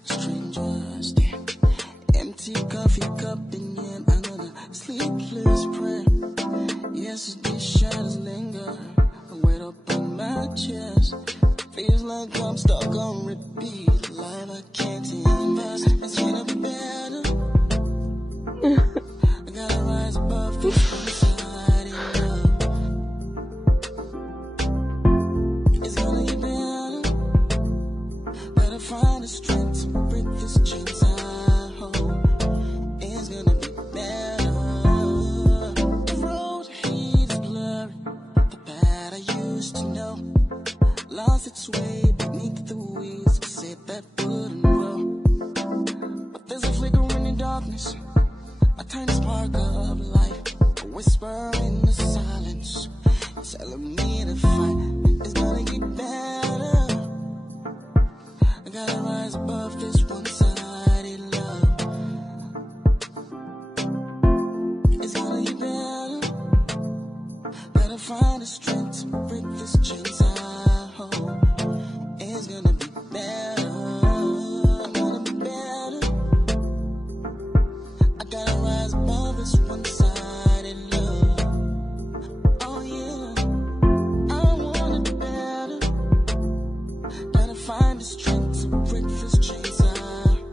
Strangers, empty coffee cup in hand, another sleepless prayer. Yesterday's shadows linger, I wait up on my chest. Feels like I'm stuck on repeat, life I can't invest. It's gonna be better. I gotta rise above this anxiety love. It's gonna get better. Gotta find the strength to break this chains I hold. It's gonna be better. The road is blurry. The path I used to know lost its way beneath the wheels. Said that wouldn't grow, but there's a flicker in the darkness, a tiny spark of light, a whisper in the silence, telling me to fight. It's gonna get better. I gotta rise above this one-sided love. It's gonna get better. Gotta find the strength to break this chains I hold. It's gonna be better. I'm gonna be better. I gotta rise above this one-sided love. Oh yeah, I wanna be better. Gotta find the strength to break this chains I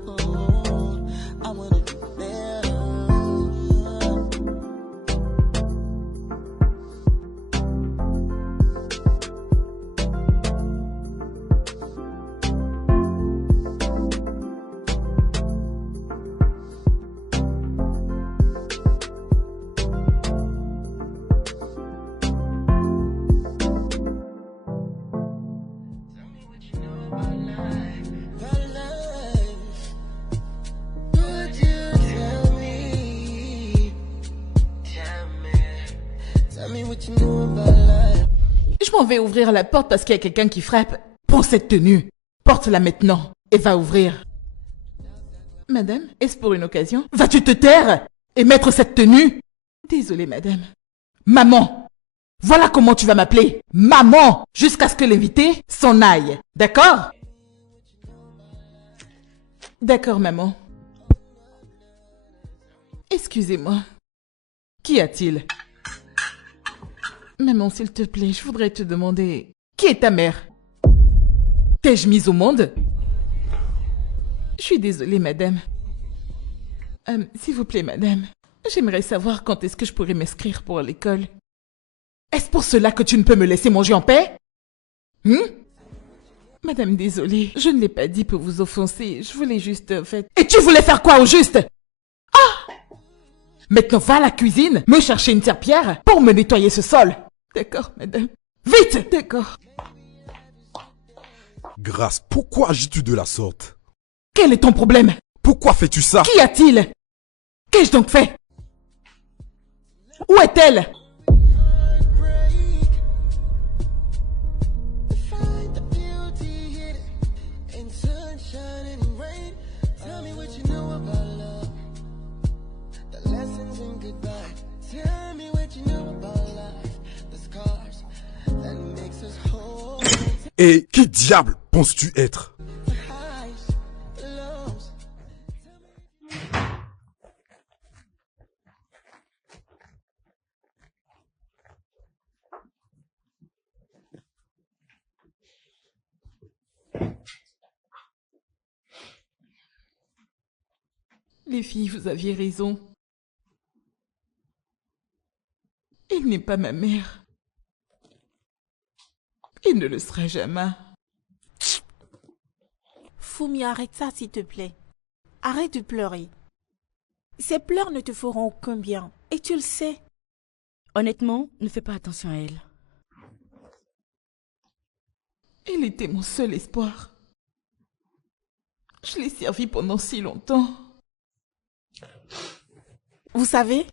hold. I wanna do better. Je m'en vais ouvrir la porte parce qu'il y a quelqu'un qui frappe. Prends cette tenue. Porte-la maintenant et va ouvrir. Madame, est-ce pour une occasion? Vas-tu te taire et mettre cette tenue? Désolée, madame. Maman. Voilà comment tu vas m'appeler. Maman. Jusqu'à ce que l'invité s'en aille. D'accord? D'accord, maman. Excusez-moi. Qu'y a-t-il? Maman, s'il te plaît, je voudrais te demander... Qui est ta mère? T'ai-je mise au monde? Je suis désolée, madame. S'il vous plaît, madame. J'aimerais savoir quand est-ce que je pourrais m'inscrire pour l'école. Est-ce pour cela que tu ne peux me laisser manger en paix? Madame, désolée, je ne l'ai pas dit pour vous offenser. Je voulais juste, en fait... Et tu voulais faire quoi au juste? Ah! Maintenant, va à la cuisine, me chercher une serpillière pour me nettoyer ce sol. D'accord, madame. Vite! D'accord. Grâce, pourquoi agis-tu de la sorte? Quel est ton problème? Pourquoi fais-tu ça? Qu'y a-t-il? Qu'ai-je donc fait? Où est-elle? Find the beauty hidden in sunshine and rain. Tell me what you know about love. The lessons in goodbye. Tell me what you know about life. The scars that makes us whole. Et qui diable penses-tu être? The highs, the lows. Les filles, vous aviez raison. Il n'est pas ma mère. Il ne le sera jamais. Fumi, arrête ça, s'il te plaît. Arrête de pleurer. Ces pleurs ne te feront aucun bien. Et tu le sais. Honnêtement, ne fais pas attention à elle. Elle était mon seul espoir. Je l'ai servi pendant si longtemps. Vous savez,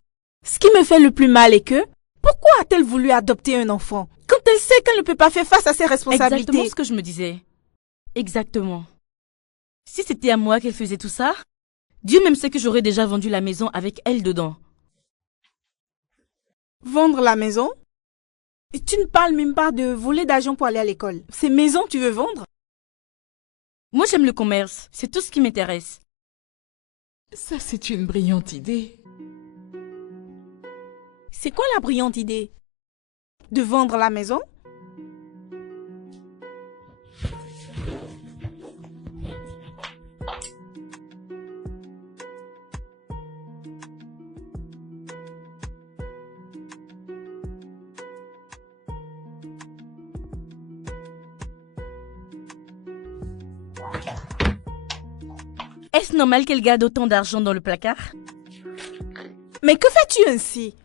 ce qui me fait le plus mal est que, pourquoi a-t-elle voulu adopter un enfant quand elle sait qu'elle ne peut pas faire face à ses responsabilités? Exactement ce que je me disais. Exactement. Si c'était à moi qu'elle faisait tout ça, Dieu même sait que j'aurais déjà vendu la maison avec elle dedans. Vendre la maison? Et tu ne parles même pas de voler d'argent pour aller à l'école. Ces maisons, tu veux vendre? Moi, j'aime le commerce. C'est tout ce qui m'intéresse. Ça, c'est une brillante idée. C'est quoi la brillante idée? De vendre la maison? Est-ce normal qu'elle garde autant d'argent dans le placard? Mais que fais-tu ainsi?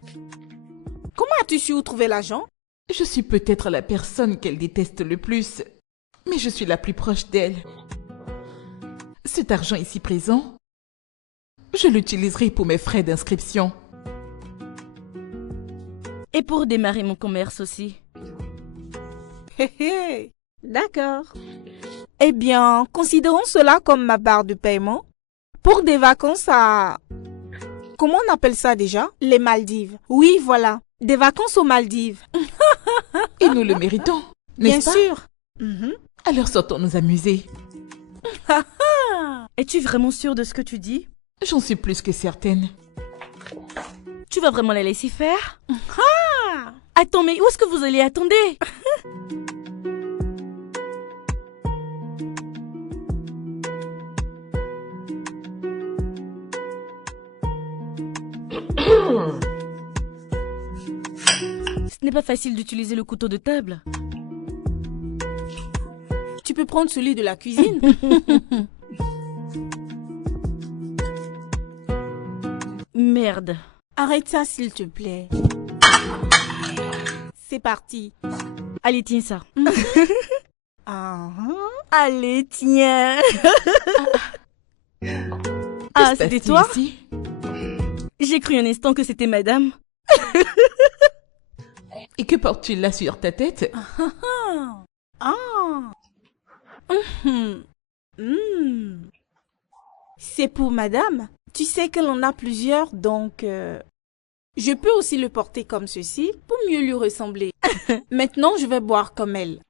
Comment as-tu su où trouver l'argent? Je suis peut-être la personne qu'elle déteste le plus, mais je suis la plus proche d'elle. Cet argent ici présent, je l'utiliserai pour mes frais d'inscription. Et pour démarrer mon commerce aussi. Hé hé, d'accord. Eh bien, considérons cela comme ma barre de paiement pour des vacances à... Comment on appelle ça déjà? Les Maldives. Oui, voilà. Des vacances aux Maldives. Et nous le méritons, Bien n'est-ce pas? sûr. Mhm. Alors sortons nous amuser. Es-tu vraiment sûre de ce que tu dis? J'en suis plus que certaine. Tu vas vraiment la laisser faire? Attends, mais où est-ce que vous allez? Attendez! Ce n'est pas facile d'utiliser le couteau de table. Tu peux prendre celui de la cuisine. Merde. Arrête ça, s'il te plaît. C'est parti. Allez, tiens ça. Ah, Allez, tiens. Que se C'était passe-t-il toi? ici? J'ai cru un instant que c'était madame. Et que portes-tu là sur ta tête? ah. Mhm. Hmm. C'est pour madame. Tu sais qu'elle en a plusieurs, donc je peux aussi le porter comme ceci pour mieux lui ressembler. Maintenant, je vais boire comme elle.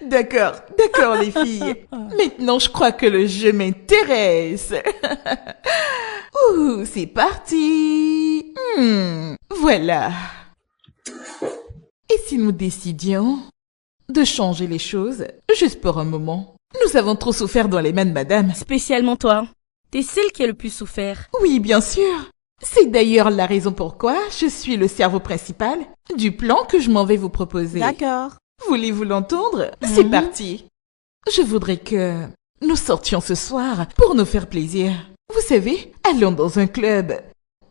D'accord, d'accord les filles. Maintenant, je crois que le jeu m'intéresse. Ouh, c'est parti. Voilà. Et si nous décidions de changer les choses, juste pour un moment? Nous avons trop souffert dans les mains de madame. Spécialement toi. T'es celle qui a le plus souffert. Oui, bien sûr. C'est d'ailleurs la raison pourquoi je suis le cerveau principal du plan que je m'en vais vous proposer. D'accord. Voulez-vous l'entendre? C'est parti. Je voudrais que nous sortions ce soir pour nous faire plaisir. Vous savez, allons dans un club,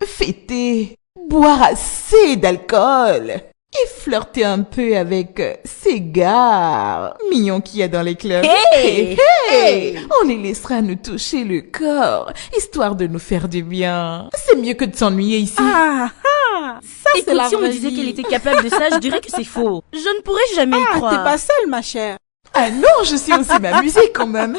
fêter, boire assez d'alcool. et flirter un peu avec ces gars mignons qu'il y a dans les clubs. Hey! Hey! On les laissera nous toucher le corps, histoire de nous faire du bien. C'est mieux que de s'ennuyer ici. Ah, ah, ça c'est Écoute, la si on me vraie disait vie. qu'elle était capable de ça, je dirais que c'est faux. Je ne pourrais jamais y Ah, croire. t'es pas seule, ma chère. Ah non, je sais aussi m'amuser quand même.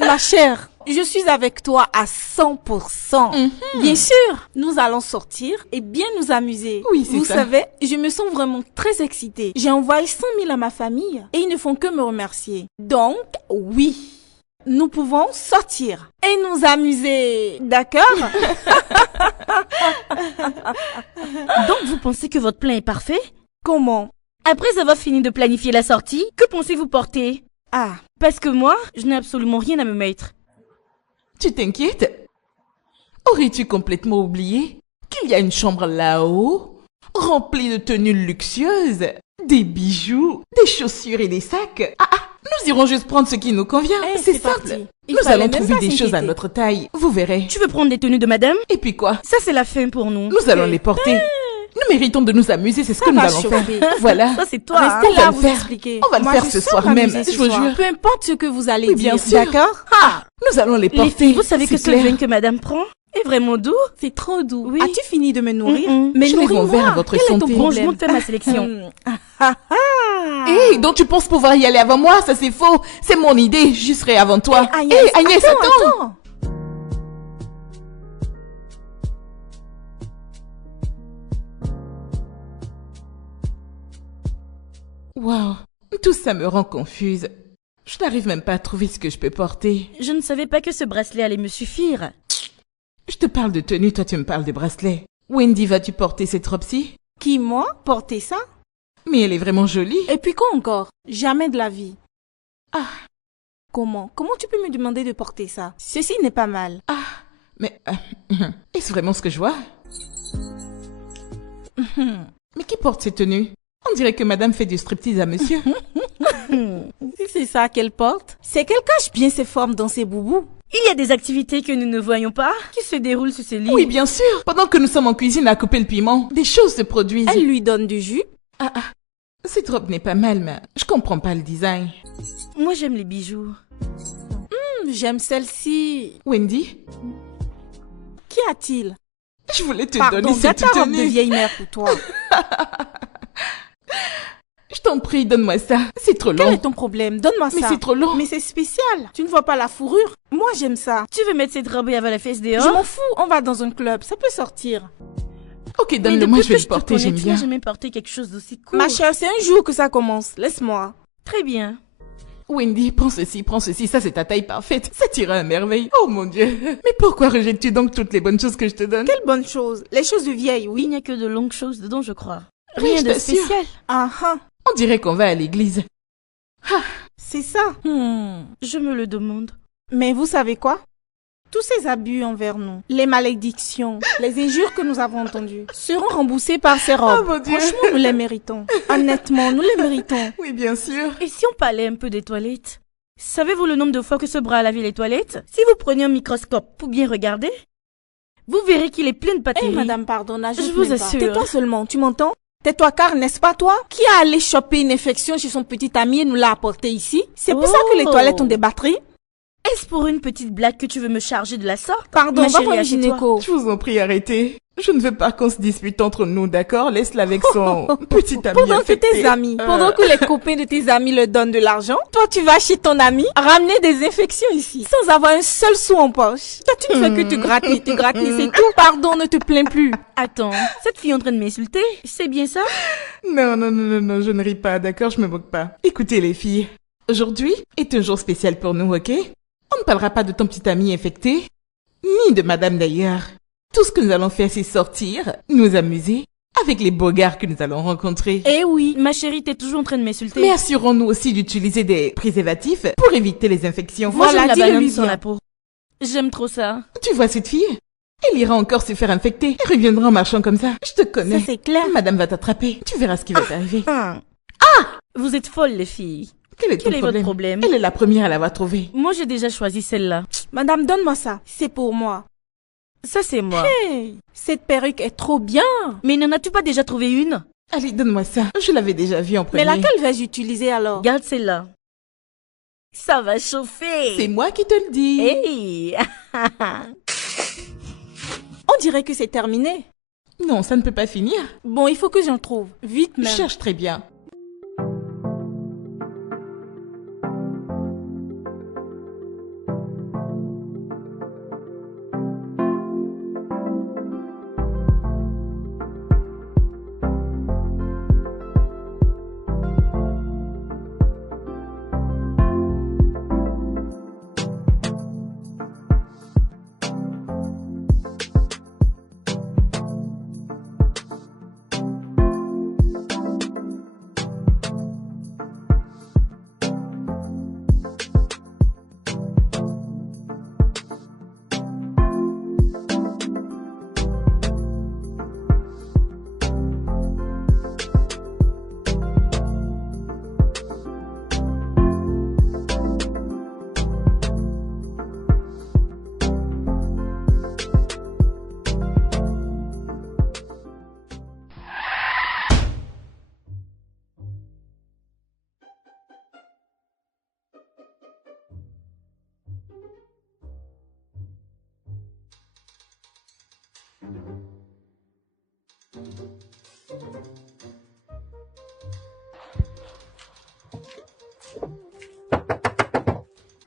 Ma chère, je suis avec toi à 100%. Bien sûr, nous allons sortir et bien nous amuser. Oui, c'est Vous ça. savez, je me sens vraiment très excitée. J'ai envoyé 100 000 à ma famille et ils ne font que me remercier. Donc, oui, nous pouvons sortir et nous amuser. D'accord? Donc vous pensez que votre plan est parfait? Comment? Après avoir fini de planifier la sortie, que pensez-vous porter? Ah, Parce que moi, je n'ai absolument rien à me mettre. Tu t'inquiètes? Aurais-tu complètement oublié qu'il y a une chambre là-haut, remplie de tenues luxueuses, des bijoux, des chaussures et des sacs? Nous irons juste prendre ce qui nous convient. Eh, c'est c'est simple. parti. Il Nous fallait allons même trouver pas des choses à s'inquiéter. notre taille. Vous verrez. Tu veux prendre des tenues de madame? Et puis quoi? Ça, c'est la fin pour nous. Nous allons les porter. Nous méritons de nous amuser, c'est ce que nous va allons chauffer. faire. Voilà. Ça, c'est toi. hein. Restez on va là à le vous faire. expliquer. On va le Moi, faire je ce sens soir m'amuser même, ce je vous soir. jure. Peu importe ce que vous allez Oui, bien dire, sûr. d'accord? Nous allons les Les porter. filles, vous savez que c'est ce clair. vin que madame prend est vraiment doux? C'est trop doux. Oui. As-tu fini de me nourrir? Mm-mm. Mais Je lève mon verre à votre Quel est ton santé. Bon, je problème? monte faire ma sélection. Ah, ah. Hé, donc tu penses pouvoir y aller avant moi? Ça c'est faux. C'est mon idée, j'y serai avant toi. Agnès, Agnès, attends. attends. Waouh, tout ça me rend confuse. Je n'arrive même pas à trouver ce que je peux porter. Je ne savais pas que ce bracelet allait me suffire. Je te parle de tenue, toi tu me parles de bracelet. Wendy, vas-tu porter cette robe-ci? Qui, moi? Porter ça? Mais elle est vraiment jolie. Et puis quoi encore? Jamais de la vie. Ah, Comment? Comment tu peux me demander de porter ça? Ceci n'est pas mal. mais est-ce vraiment ce que je vois? Mais qui porte ces tenues? On dirait que madame fait du striptease à monsieur. Si c'est ça qu'elle porte, c'est qu'elle cache bien ses formes dans ses boubous. Il y a des activités que nous ne voyons pas qui se déroulent sur ce lit. Oui, bien sûr. Pendant que nous sommes en cuisine à couper le piment, des choses se produisent. Elle lui donne du jus. Cette robe n'est pas mal, mais je comprends pas le design. Moi, j'aime les bijoux. J'aime celle-ci. Wendy, Qu'y a-t-il? je voulais te Pardon, donner cette garde ta robe de tenue. vieille mère pour toi. Je t'en prie, donne-moi ça. C'est trop Quel long. est ton problème? Donne-moi Mais ça. c'est trop long. Mais c'est spécial. Tu ne vois pas la fourrure? Moi, j'aime ça. Tu veux mettre cette robe et avoir la fesse Je dehors? m'en fous. On va dans un club. Ça peut sortir. Ok, Mais donne-le-moi, depuis je vais que le te porter, connais, j'aime tu bien. n'as jamais porté quelque chose d'aussi court. Ma chère, c'est un jour que ça commence. Laisse-moi. Très bien. Wendy, prends ceci, ça c'est ta taille parfaite. Ça t'ira à merveille. Oh mon Dieu. Mais pourquoi rejettes-tu donc toutes les bonnes choses que je te donne? Quelle bonne chose. Les choses de vieille, Il oui. n'y a que de longues choses dedans, je crois. Oui, Rien je de t'assure. spécial. Ah ah. On dirait qu'on va à l'église. C'est ça. Je me le demande. Mais vous savez quoi? Tous ces abus envers nous, les malédictions, les injures que nous avons entendues, seront remboursés par ces robes. Oh mon Dieu. Franchement, nous les méritons. Honnêtement, nous les méritons. Oui, bien sûr. Et si on parlait un peu des toilettes? Savez-vous le nombre de fois que ce bras a lavé les toilettes? Si vous preniez un microscope pour bien regarder, vous verrez qu'il est plein de Eh bactéries. madame, pardon, n'ajoute Je vous même pas. assure. Tais-toi seulement, tu m'entends? Tais-toi car, n'est-ce pas toi? Qui a allé choper une infection chez son petit ami et nous l'a apporté ici? C'est pour ça que les Oh. toilettes ont des batteries? Est-ce pour une petite blague que tu veux me charger de la sorte? Pardon, Ma va chérie, voir le assieds-toi. gynéco. Je vous en prie, arrêtez. Je ne veux pas qu'on se dispute entre nous, d'accord? Laisse-la avec son petit ami Pendant que affecté. tes amis, pendant que les copains de tes amis leur donnent de l'argent, toi tu vas chez ton ami ramener des infections ici, sans avoir un seul sou en poche. Toi tu ne fais que te gratter, c'est tout. Pardon, ne te plains plus. Attends, cette fille est en train de m'insulter? C'est bien ça? Non, je ne ris pas, d'accord? Je me moque pas. Écoutez les filles, aujourd'hui est un jour spécial pour nous, ok? On ne parlera pas de ton petit ami infecté, ni de madame d'ailleurs. Tout ce que nous allons faire, c'est sortir, nous amuser, avec les beaux gars que nous allons rencontrer. Eh oui. Ma chérie, t'es toujours en train de m'insulter. Mais assurons-nous aussi d'utiliser des préservatifs pour éviter les infections. Moi, Voilà, j'aime la dis-le banane lui sans bien. la peau. J'aime trop ça. Tu vois cette fille? Elle ira encore se faire infecter. Elle reviendra en marchant comme ça. Je te connais. Ça c'est clair. Madame va t'attraper. Tu verras ce qui va t'arriver. Vous êtes folles, les filles. Quel est ton Quel est votre problème? Elle est la première à l'avoir trouvé. Moi, j'ai déjà choisi celle-là. Madame, donne-moi ça. C'est pour moi. Ça, c'est moi. Hey, cette perruque est trop bien. Mais n'en as-tu pas déjà trouvé une? Allez, donne-moi ça. Je l'avais déjà vu en premier. Mais laquelle vais-je utiliser alors? Garde celle-là. Ça va chauffer. C'est moi qui te le dis. Hey. On dirait que c'est terminé. Non, ça ne peut pas finir. Bon, il faut que j'en trouve. Vite Je même. cherche très bien.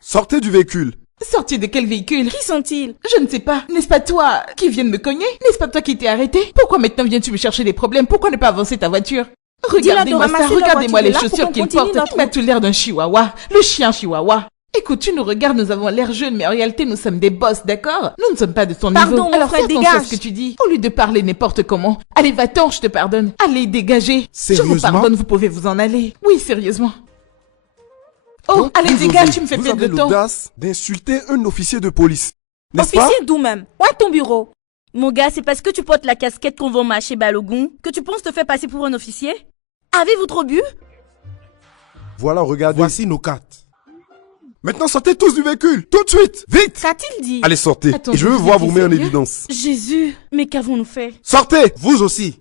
Sortez du véhicule. Sorti de quel véhicule? Qui sont-ils? Je ne sais pas. N'est-ce pas toi qui viens de me cogner? N'est-ce pas toi qui t'es arrêté? Pourquoi maintenant viens-tu me chercher des problèmes? Pourquoi ne pas avancer ta voiture? Regardez-moi ça, ramasser la regardez-moi les voiture, là, chaussures pour qu'on qu'il continue porte. notre Il m'a tout l'air d'un chihuahua. Le chien chihuahua. Écoute, tu nous regardes, nous avons l'air jeunes, mais en réalité, nous sommes des boss, d'accord? Nous ne sommes pas de ton Pardon, niveau. mon Alors frère, fais attention à dégage. ce que tu dis. Au lieu de parler n'importe comment. Allez, va-t'en, je te pardonne. Allez, dégagez. Je vous Sérieusement? pardonne, vous pouvez vous en aller. Oui, sérieusement. Oh, Donc, allez, vous dégage, osez- tu me fais vous perdre avez le temps. l'audace d'insulter un officier de police. N'est-ce pas? Officier d'où même? Où est ton bureau? Mon gars, c'est parce que tu portes la casquette qu'on vend chez Balogun que tu penses te faire passer pour un officier? Avez-vous trop bu? Voilà, regardez. Voici nos cartes. Maintenant, sortez tous du véhicule. Tout de suite. Vite. Qu'a-t-il dit? Allez, sortez. Attendez, Et je veux vous voir êtes vous mettre en sérieux? évidence. Jésus, mais qu'avons-nous fait? Sortez. Vous aussi.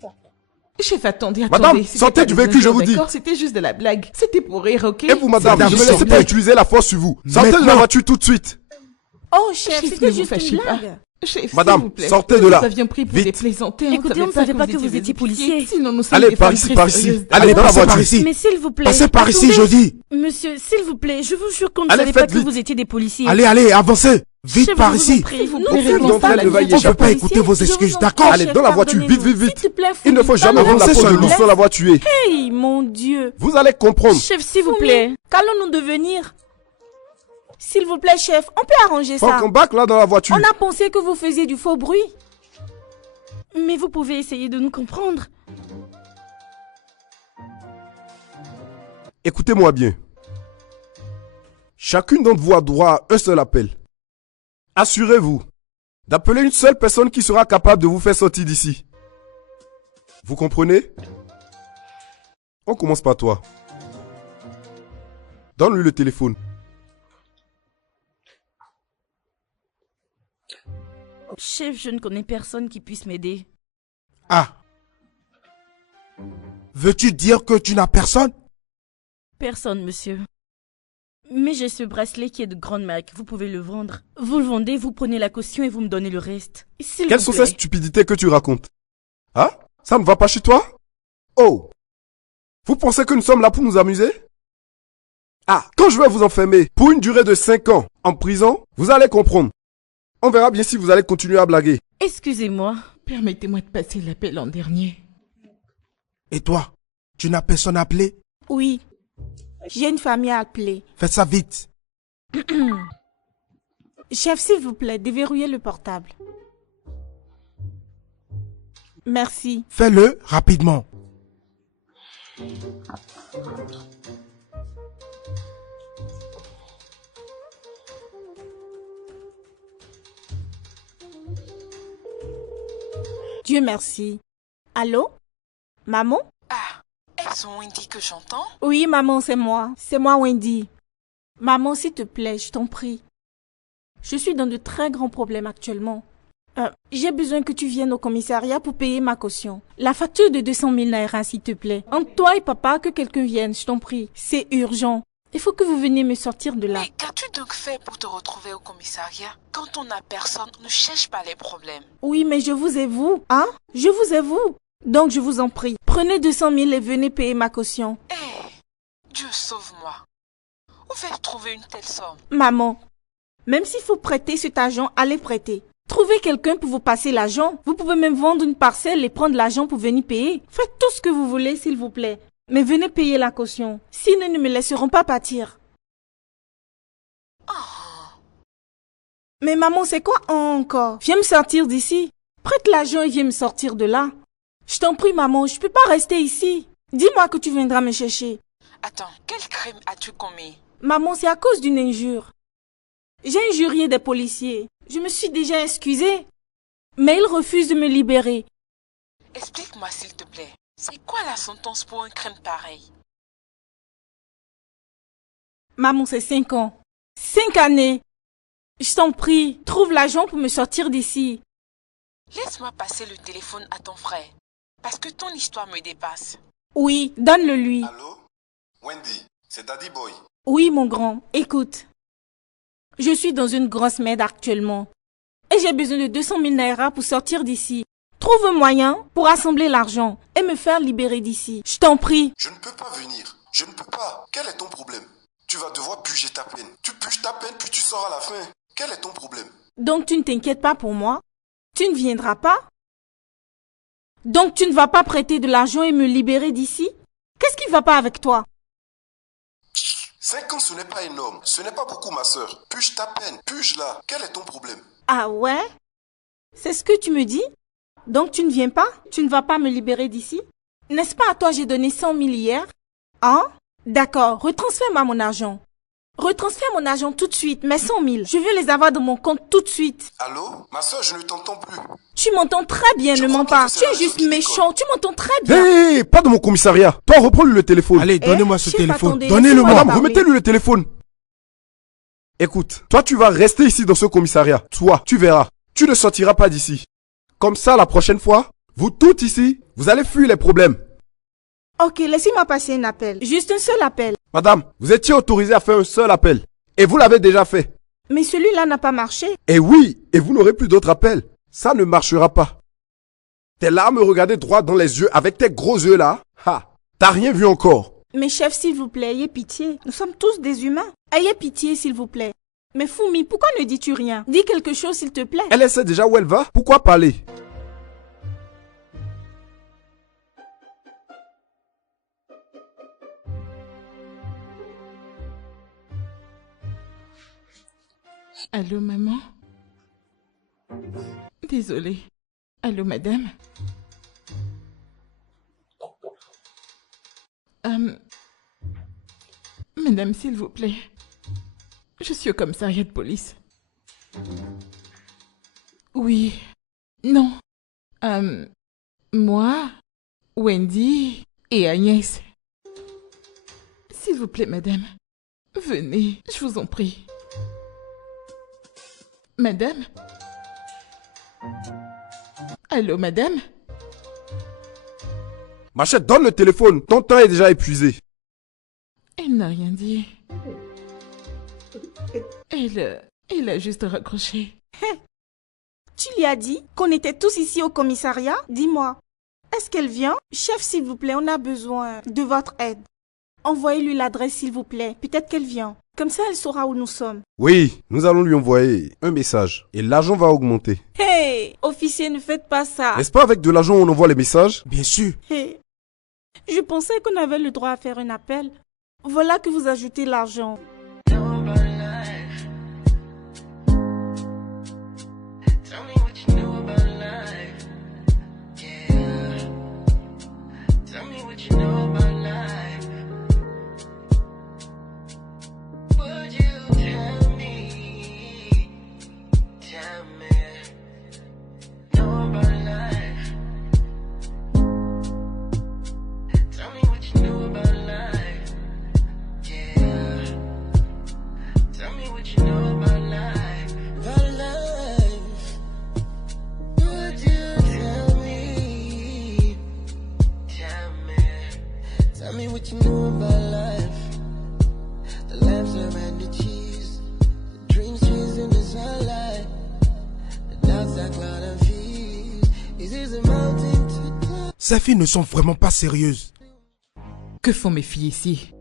Chef, attendez, Madame, attendez. C'était sortez pas du des véhicule, je injures, vous dis. d'accord? C'était juste de la blague. C'était pour rire, ok? Et vous, madame, Madame, ne me laissez sortez. pas utiliser la force sur vous. Sortez de la Maintenant. voiture tout de suite. Oh, chef, Chef, ne c'était vous juste fâchez une pas. blague. Chef, Madame, s'il vous plaît. sortez de là. Nous avions pris pour Vite. des plaisantins. Écoutez, on ne savait pas que vous étiez policier. Sinon, nous sommes Allez, des par femmes ici, très par ici. sérieuses. Allez, dans la passez par voiture. ici. Mais s'il vous plaît. Passez par ici, attendez. je dis. Monsieur, s'il vous plaît, je vous jure qu'on ne Allez, savait pas faites que vite. vous étiez des policiers. Allez, allez, avancez. Vite Chef, par je vous en ici. prie. S'il vous Nous plaît, ne faisons d'entre pas elles la ne va y vie échapper. des On peut pas policiers. écouter vos Je vous excuses, en d'accord? prie, Allez, chef, dans la voiture, vite, pardonnez-nous. vite, vite. S'il te plaît, Il ne faut jamais Fumi, vendre la peau de seulement. loup sans l'avoir tué. Hey, mon Dieu. Vous allez comprendre. Chef, s'il vous Fumi, plaît. qu'allons-nous devenir? S'il vous plaît, chef, on peut arranger ça. Faut qu'on back là dans la voiture. On a pensé que vous faisiez du faux bruit. Mais vous pouvez essayer de nous comprendre. Écoutez-moi bien. Chacune d'entre vous a droit à un seul appel. Assurez-vous d'appeler une seule personne qui sera capable de vous faire sortir d'ici. Vous comprenez? On commence par toi. Donne-lui le téléphone. Chef, je ne connais personne qui puisse m'aider. Ah. Veux-tu dire que tu n'as personne? Personne, monsieur. Mais j'ai ce bracelet qui est de grande marque. Vous pouvez le vendre. Vous le vendez, vous prenez la caution et vous me donnez le reste. S'il Quelles vous sont plaît. ces stupidités que tu racontes? Hein? Ça ne va pas chez toi? Oh! Vous pensez que nous sommes là pour nous amuser? Ah, quand je vais vous enfermer pour une durée de 5 ans en prison, vous allez comprendre. On verra bien si vous allez continuer à blaguer. Excusez-moi. Permettez-moi de passer l'appel en dernier. Et toi? Tu n'as personne à appeler? Oui. J'ai une famille à appeler. Fais ça vite. Chef, s'il vous plaît, déverrouillez le portable. Merci. Fais-le rapidement. Dieu merci. Allô? Maman? Elles ont Wendy que j'entends. Oui, maman, c'est moi. C'est moi, Wendy. Maman, s'il te plaît, je t'en prie. Je suis dans de très grands problèmes actuellement. J'ai besoin que tu viennes au commissariat pour payer ma caution. La facture de 200 000 naira, s'il te plaît. Entre toi et papa, que quelqu'un vienne, je t'en prie. C'est urgent. Il faut que vous veniez me sortir de là. Mais qu'as-tu donc fait pour te retrouver au commissariat? Quand on n'a personne, on ne cherche pas les problèmes. Oui, mais je vous ai vous, hein? Je vous ai vous. Donc je vous en prie, prenez 200 000 et venez payer ma caution. Dieu sauve-moi. Où vais-je trouver une telle somme? Maman, même s'il faut prêter cet argent, allez prêter. Trouvez quelqu'un pour vous passer l'argent. Vous pouvez même vendre une parcelle et prendre l'argent pour venir payer. Faites tout ce que vous voulez, s'il vous plaît. Mais venez payer la caution. Sinon, ils ne me laisseront pas partir. Mais maman, c'est quoi encore? Viens me sortir d'ici. Prête l'argent et viens me sortir de là. Je t'en prie, maman, je peux pas rester ici. Dis-moi que tu viendras me chercher. Attends, quel crime as-tu commis? Maman, c'est à cause d'une injure. J'ai injurié des policiers. Je me suis déjà excusée. Mais ils refusent de me libérer. Explique-moi s'il te plaît. C'est quoi la sentence pour un crime pareil? Maman, c'est 5 ans. 5 années. Je t'en prie, trouve l'argent pour me sortir d'ici. Laisse-moi passer le téléphone à ton frère. Parce que ton histoire me dépasse. Oui, donne-le lui. Allô? Wendy, c'est Daddy Boy. Oui, mon grand, écoute. Je suis dans une grosse merde actuellement. Et j'ai besoin de 200 000 naira pour sortir d'ici. Trouve un moyen pour rassembler l'argent et me faire libérer d'ici. Je t'en prie. Je ne peux pas venir. Je ne peux pas. Quel est ton problème? Tu vas devoir puger ta peine. Tu puges ta peine puis tu sors à la fin. Quel est ton problème? Donc tu ne t'inquiètes pas pour moi? Tu ne viendras pas? Donc tu ne vas pas prêter de l'argent et me libérer d'ici? Qu'est-ce qui ne va pas avec toi? 5 ans, ce n'est pas énorme. Ce n'est pas beaucoup, ma sœur. Puge ta peine. Puge-la. Quel est ton problème? Ah ouais? C'est ce que tu me dis? Donc tu ne viens pas? Tu ne vas pas me libérer d'ici? N'est-ce pas à toi j'ai donné 100 000 hier? Hein? D'accord, retransfère-moi mon argent. Retransfère mon argent tout de suite, mes 100 000. Je veux les avoir dans mon compte tout de suite. Allô? Ma sœur, je ne t'entends plus. Tu m'entends très bien, ne mens pas. Tu es juste méchant, tu m'entends très bien. Hé, pas de mon commissariat. Toi, reprends-lui le téléphone. Allez, donnez-moi ce chef, téléphone. attendez, Donnez-le-moi. laissez-moi Madame, parler. remettez-lui le téléphone. Écoute, toi, tu vas rester ici dans ce commissariat. Toi, tu verras. Tu ne sortiras pas d'ici. Comme ça, la prochaine fois, vous toutes ici, vous allez fuir les problèmes. Ok, laissez-moi passer un appel. Juste un seul appel. Madame, vous étiez autorisée à faire un seul appel. Et vous l'avez déjà fait. Mais celui-là n'a pas marché. Et oui, et vous n'aurez plus d'autres appels. Ça ne marchera pas. T'es là à me regarder droit dans les yeux avec tes gros yeux là. Ha, t'as rien vu encore. Mais chef, s'il vous plaît, ayez pitié. Nous sommes tous des humains. Ayez pitié, s'il vous plaît. Mais Foumi, pourquoi ne dis-tu rien? Dis quelque chose, s'il te plaît. Elle sait déjà où elle va. Pourquoi parler? Allô, maman? Désolée. Allô, madame? Madame, s'il vous plaît. Je suis au commissariat de police. Oui. Non. Moi, Wendy et Agnès. S'il vous plaît, madame. Venez, je vous en prie. Madame? Allô, madame? Machette, donne le téléphone. Ton temps est déjà épuisé. Elle n'a rien dit. Elle a juste raccroché. Tu lui as dit qu'on était tous ici au commissariat? Dis-moi, est-ce qu'elle vient? Chef, s'il vous plaît, on a besoin de votre aide. Envoyez-lui l'adresse, s'il vous plaît. Peut-être qu'elle vient. Comme ça, elle saura où nous sommes. Oui, nous allons lui envoyer un message. Et l'argent va augmenter. Hey, officier, ne faites pas ça. N'est-ce pas avec de l'argent on envoie les messages? Bien sûr. Hey, je pensais qu'on avait le droit à faire un appel. Voilà que vous ajoutez l'argent. ham and the cheese. The dreams chased in the sunlight. The doubts that cloud and fears. Is this a mountain to climb? Ces filles ne sont vraiment pas sérieuses. Que font mes filles ici?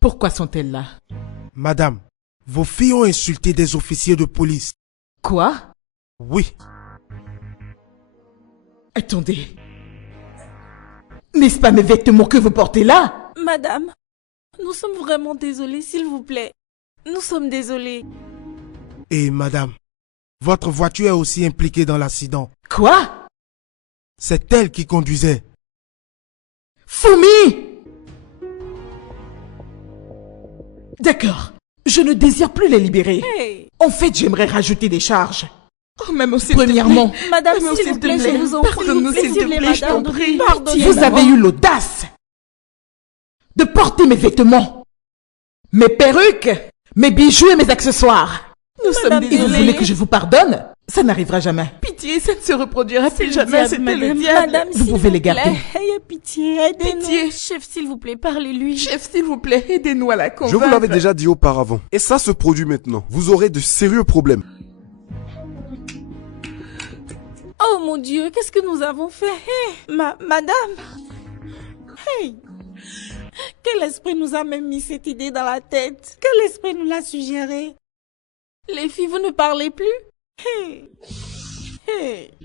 Pourquoi sont-elles là? Madame, vos filles ont insulté des officiers de police. Quoi? Oui. Attendez. N'est-ce pas mes vêtements que vous portez là? Madame, nous sommes vraiment désolés, s'il vous plaît. Nous sommes désolés. Et madame, votre voiture est aussi impliquée dans l'accident. Quoi? C'est elle qui conduisait. Fumi! D'accord. Je ne désire plus les libérer. Hey. En fait, j'aimerais rajouter des charges. Oh, même s'il Premièrement, te plaît. madame, Même s'il vous plaît, je vous en prie. Pardonne-nous, s'il te plaît, je t'en madame. prie. Pardonnez-moi. Vous avez eu l'audace de porter mes vêtements, mes perruques, mes bijoux et mes accessoires. Nous sommes Madame, désolés. Et vous désolée. voulez que je vous pardonne? Ça n'arrivera jamais. Pitié, ça ne se reproduira plus jamais. C'était le diable. Madame, Vous pouvez les garder. Ayez pitié, aidez-nous. Pitié. Chef, s'il vous plaît, parlez-lui. Chef, s'il vous plaît, aidez-nous à la Je convaincre. vous l'avais déjà dit auparavant. Et ça se produit maintenant. Vous aurez de sérieux problèmes. Oh mon Dieu, qu'est-ce que nous avons fait? Hey, madame. Hey. Quel esprit nous a même mis cette idée dans la tête? Quel esprit nous l'a suggéré? Les filles, vous ne parlez plus? Hey. Hey.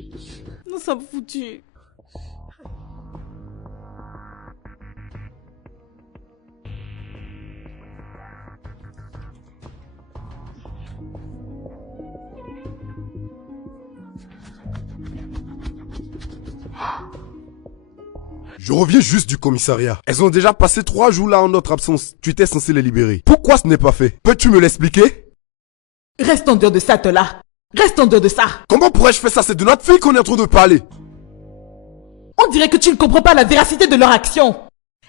Nous sommes foutus. Je reviens juste du commissariat. Elles ont déjà passé 3 jours là en notre absence. Tu étais censé les libérer. Pourquoi ce n'est pas fait? Peux-tu me l'expliquer? Reste en dehors de ça, Tola. Reste en dehors de ça. Comment pourrais-je faire ça? C'est de notre fille qu'on est en train de parler. On dirait que tu ne comprends pas la véracité de leur action.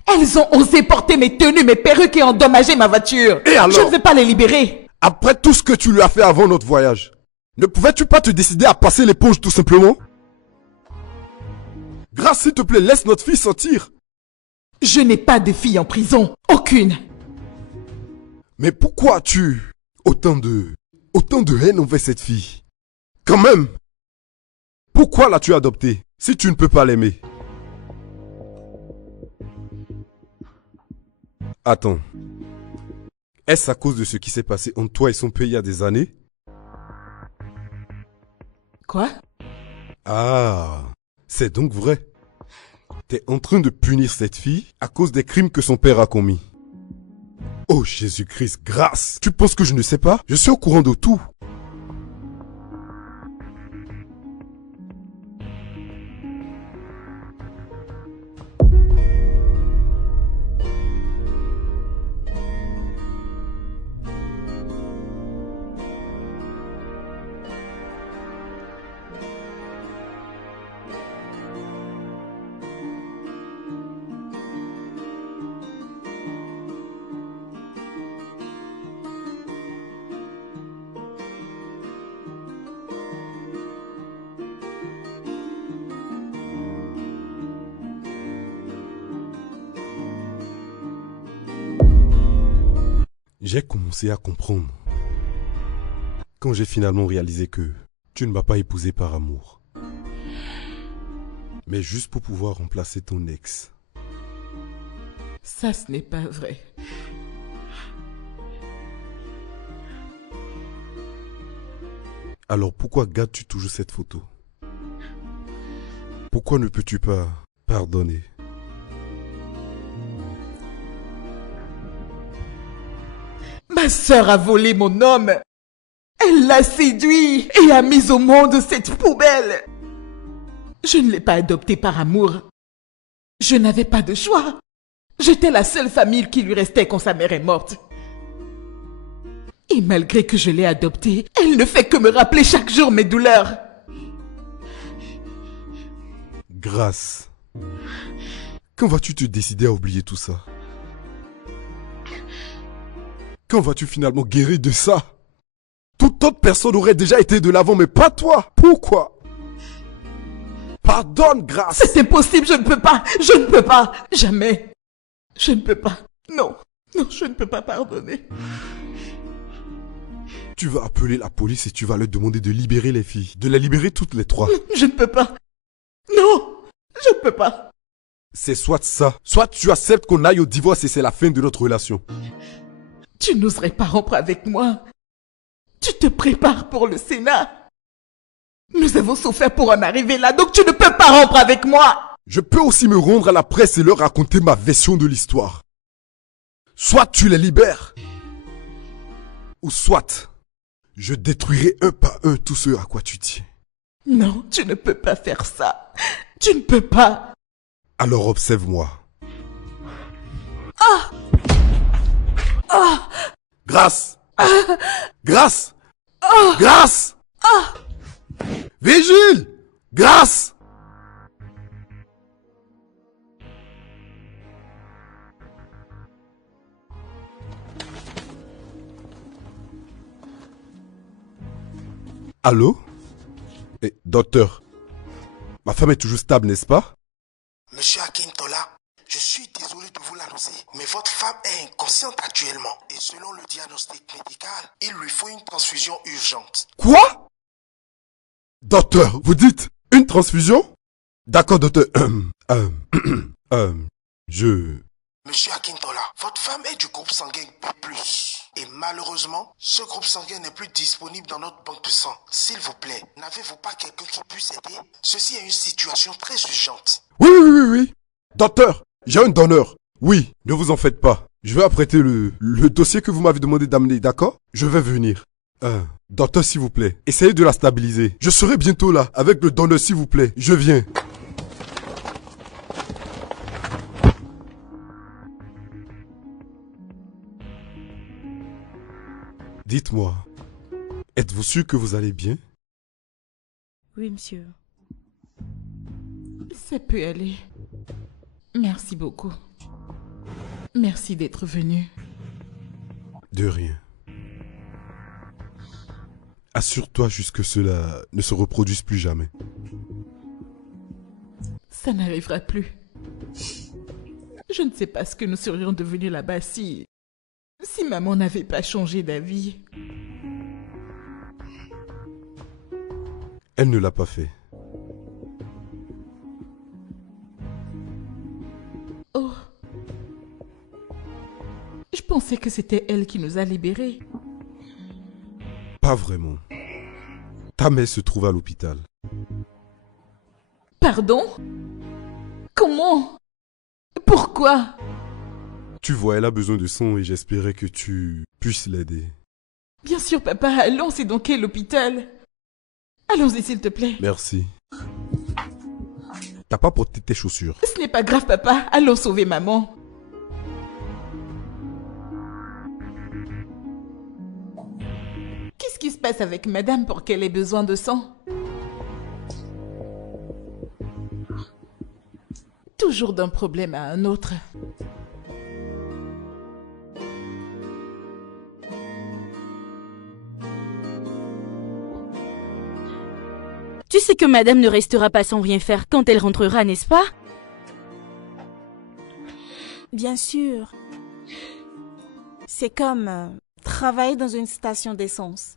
Elles ont osé porter mes tenues, mes perruques et endommager ma voiture. Et alors? Je ne vais pas les libérer. Après tout ce que tu lui as fait avant notre voyage, ne pouvais-tu pas te décider à passer l'éponge tout simplement? Grâce, s'il te plaît, laisse notre fille sortir. Je n'ai pas de fille en prison. Aucune. Mais pourquoi as-tu autant de haine envers cette fille? Quand même. Pourquoi l'as-tu adoptée si tu ne peux pas l'aimer? Attends. Est-ce à cause de ce qui s'est passé entre toi et son père il y a des années? Quoi? Ah, c'est donc vrai. T'es en train de punir cette fille à cause des crimes que son père a commis. Oh Jésus-Christ, grâce! Tu penses que je ne sais pas? Je suis au courant de tout. J'ai commencé à comprendre quand j'ai finalement réalisé que tu ne m'as pas épousé par amour, mais juste pour pouvoir remplacer ton ex. Ça, ce n'est pas vrai. Alors pourquoi gardes-tu toujours cette photo? Pourquoi ne peux-tu pas pardonner? Ma sœur a volé mon homme. Elle l'a séduit et a mis au monde cette poubelle. Je ne l'ai pas adoptée par amour. Je n'avais pas de choix. J'étais la seule famille qui lui restait quand sa mère est morte. Et malgré que je l'ai adoptée, elle ne fait que me rappeler chaque jour mes douleurs. Grâce. Quand vas-tu te décider à oublier tout ça? Quand vas-tu finalement guérir de ça? Toute autre personne aurait déjà été de l'avant, mais pas toi. Pourquoi? Pardonne, Grâce. C'est impossible, je ne peux pas. Je ne peux pas. Jamais. Je ne peux pas. Non. Non, je ne peux pas pardonner. Tu vas appeler la police et tu vas leur demander de libérer les filles. De les libérer toutes les trois. Je ne peux pas. Non, je ne peux pas. C'est soit ça, soit tu acceptes qu'on aille au divorce et c'est la fin de notre relation. Tu n'oserais pas rompre avec moi. Tu te prépares pour le Sénat. Nous avons souffert pour en arriver là, donc tu ne peux pas rompre avec moi. Je peux aussi me rendre à la presse et leur raconter ma version de l'histoire. Soit tu les libères, ou soit je détruirai un par un tout ce à quoi tu tiens. Non, tu ne peux pas faire ça. Tu ne peux pas. Alors observe-moi. Grâce. Grâce. Grâce. Vigile. Grâce. Allô? Eh, docteur, ma femme est toujours stable, n'est-ce pas? Monsieur Akintola, je suis désolé de vous l'annoncer, mais votre femme est inconsciente actuellement. Et selon le diagnostic médical, il lui faut une transfusion urgente. Quoi? Docteur, vous dites une transfusion? D'accord, docteur. Je... Monsieur Akintola, votre femme est du groupe sanguin B+. Et malheureusement, ce groupe sanguin n'est plus disponible dans notre banque de sang. S'il vous plaît, n'avez-vous pas quelqu'un qui puisse aider? Ceci est une situation très urgente. Oui. Docteur, j'ai un donneur. Oui, ne vous en faites pas. Je vais apprêter le dossier que vous m'avez demandé d'amener, d'accord? Je vais venir. Docteur, s'il vous plaît, essayez de la stabiliser. Je serai bientôt là, avec le donneur, s'il vous plaît. Je viens. Dites-moi, êtes-vous sûr que vous allez bien? Oui, monsieur. Ça peut aller. Merci beaucoup. Merci d'être venu. De rien. Assure-toi juste que cela ne se reproduise plus jamais. Ça n'arrivera plus. Je ne sais pas ce que nous serions devenus là-bas si maman n'avait pas changé d'avis. Elle ne l'a pas fait. Oh. Je pensais que c'était elle qui nous a libérés. Pas vraiment. Ta mère se trouve à l'hôpital. Pardon? Comment? Pourquoi? Tu vois, elle a besoin de sang et j'espérais que tu puisses l'aider. Bien sûr, papa. Allons, c'est dans quel hôpital? Allons-y, s'il te plaît. Merci. T'as pas porté tes chaussures. Ce n'est pas grave, papa. Allons sauver maman. Qu'est-ce qui se passe avec madame pour qu'elle ait besoin de sang? Toujours d'un problème à un autre. Tu sais que madame ne restera pas sans rien faire quand elle rentrera, n'est-ce pas? Bien sûr. C'est comme travailler dans une station d'essence.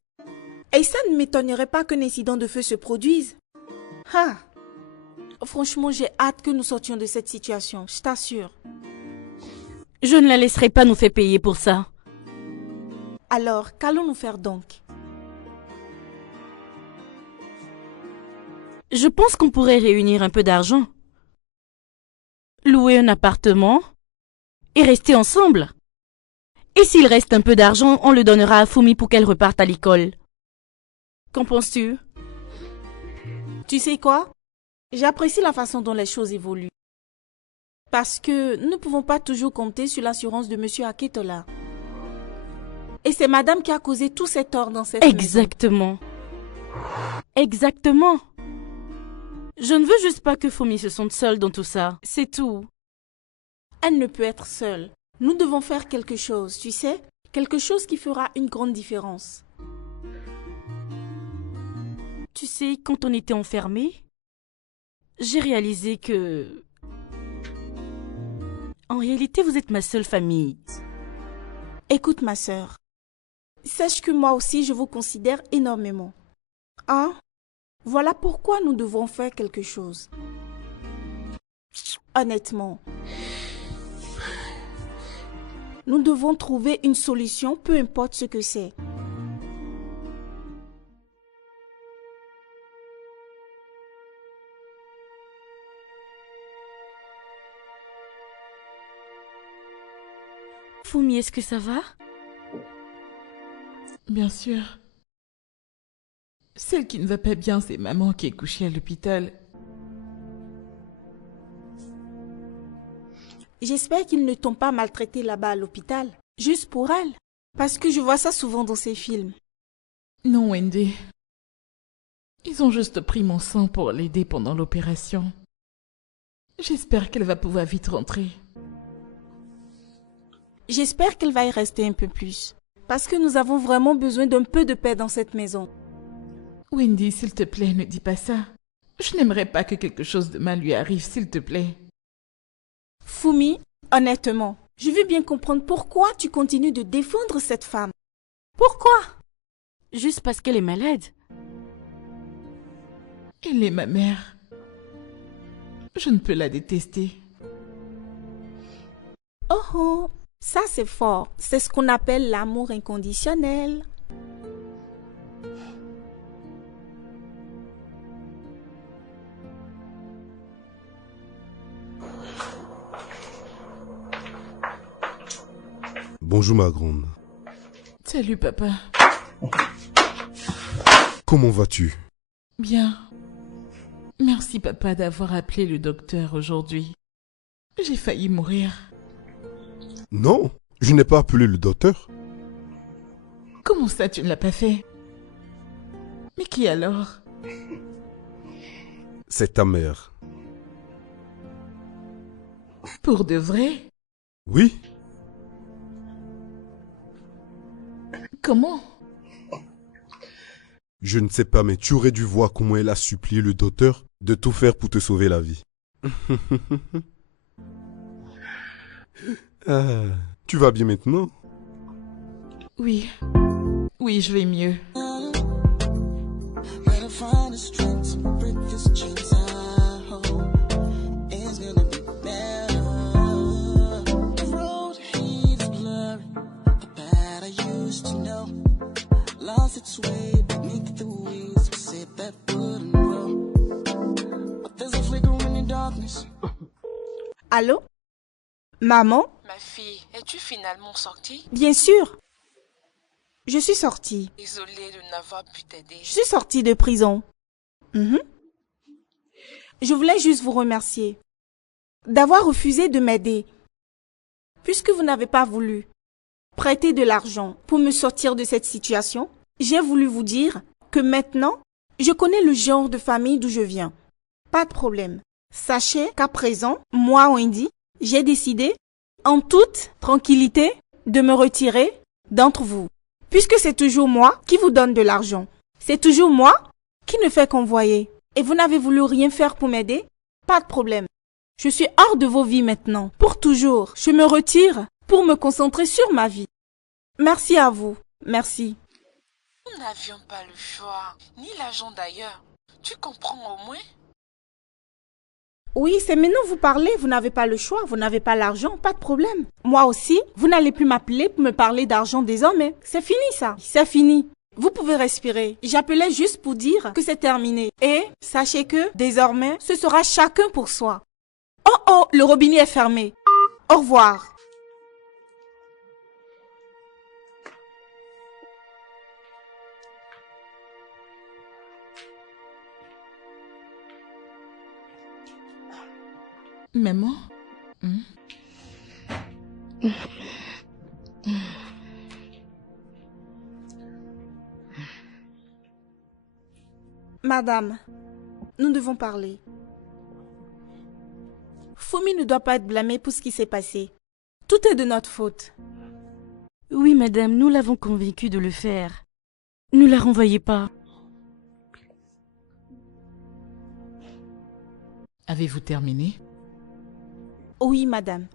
Et ça ne m'étonnerait pas qu'un incident de feu se produise. Ah. Franchement, j'ai hâte que nous sortions de cette situation, je t'assure. Je ne la laisserai pas nous faire payer pour ça. Alors, qu'allons-nous faire donc? Je pense qu'on pourrait réunir un peu d'argent. Louer un appartement et rester ensemble. Et s'il reste un peu d'argent, on le donnera à Fumi pour qu'elle reparte à l'école. Qu'en penses-tu? Tu sais quoi? J'apprécie la façon dont les choses évoluent. Parce que nous ne pouvons pas toujours compter sur l'assurance de M. Aketola. Et c'est madame qui a causé tous ces torts dans cette maison. Exactement. Exactement. Je ne veux juste pas que Fumi se sente seule dans tout ça. C'est tout. Elle ne peut être seule. Nous devons faire quelque chose, tu sais? Quelque chose qui fera une grande différence. Tu sais, quand on était enfermés, j'ai réalisé que... En réalité, vous êtes ma seule famille. Écoute ma sœur, sache que moi aussi je vous considère énormément. Hein? Voilà pourquoi nous devons faire quelque chose. Honnêtement, nous devons trouver une solution, peu importe ce que c'est. Fumi, est-ce que ça va? Bien sûr. Celle qui ne va pas bien, c'est maman qui est couchée à l'hôpital. J'espère qu'ils ne t'ont pas maltraité là-bas à l'hôpital, juste pour elle, parce que je vois ça souvent dans ces films. Non, Wendy. Ils ont juste pris mon sang pour l'aider pendant l'opération. J'espère qu'elle va pouvoir vite rentrer. J'espère qu'elle va y rester un peu plus, parce que nous avons vraiment besoin d'un peu de paix dans cette maison. Wendy, s'il te plaît, ne dis pas ça. Je n'aimerais pas que quelque chose de mal lui arrive, s'il te plaît. Fumi, honnêtement, je veux bien comprendre pourquoi tu continues de défendre cette femme. Pourquoi? Juste parce qu'elle est malade. Elle est ma mère. Je ne peux la détester. Oh oh, ça c'est fort. C'est ce qu'on appelle l'amour inconditionnel. Bonjour ma grande. Salut, papa. Comment vas-tu? Bien. Merci, papa, d'avoir appelé le docteur aujourd'hui. J'ai failli mourir. Non, je n'ai pas appelé le docteur. Comment ça, tu ne l'as pas fait? Mais qui alors? C'est ta mère. Pour de vrai? Oui? Comment? Je ne sais pas, mais tu aurais dû voir comment elle a supplié le docteur de tout faire pour te sauver la vie. Ah, tu vas bien maintenant? Oui. Oui, je vais mieux. Gotta find the strength to break this chains I hold. It's gonna be better. The road here is blurry. The bad I used to know lost its way beneath the waves. We said that wouldn't grow, but there's a flicker in the darkness. Allô? Maman? Ma fille, es-tu finalement sortie? Bien sûr. Je suis sortie. Désolée de n'avoir pu t'aider. Je suis sortie de prison. Mhm. Je voulais juste vous remercier d'avoir refusé de m'aider. Puisque vous n'avez pas voulu prêter de l'argent pour me sortir de cette situation, j'ai voulu vous dire que maintenant, je connais le genre de famille d'où je viens. Pas de problème. Sachez qu'à présent, moi, Wendy, j'ai décidé, en toute tranquillité, de me retirer d'entre vous. Puisque c'est toujours moi qui vous donne de l'argent. C'est toujours moi qui ne fait qu'envoyer. Et vous n'avez voulu rien faire pour m'aider? Pas de problème. Je suis hors de vos vies maintenant. Pour toujours. Je me retire pour me concentrer sur ma vie. Merci à vous. Merci. Nous n'avions pas le choix, ni l'argent d'ailleurs. Tu comprends au moins? Oui, c'est maintenant vous parlez, vous n'avez pas le choix, vous n'avez pas l'argent, pas de problème. Moi aussi, vous n'allez plus m'appeler pour me parler d'argent désormais. C'est fini ça, c'est fini. Vous pouvez respirer. J'appelais juste pour dire que c'est terminé. Et sachez que, désormais, ce sera chacun pour soi. Oh oh, le robinet est fermé. Au revoir. Maman? Madame, nous devons parler. Fumi ne doit pas être blâmé pour ce qui s'est passé. Tout est de notre faute. Oui, madame, nous l'avons convaincue de le faire. Ne la renvoyez pas. Avez-vous terminé? Oui, madame.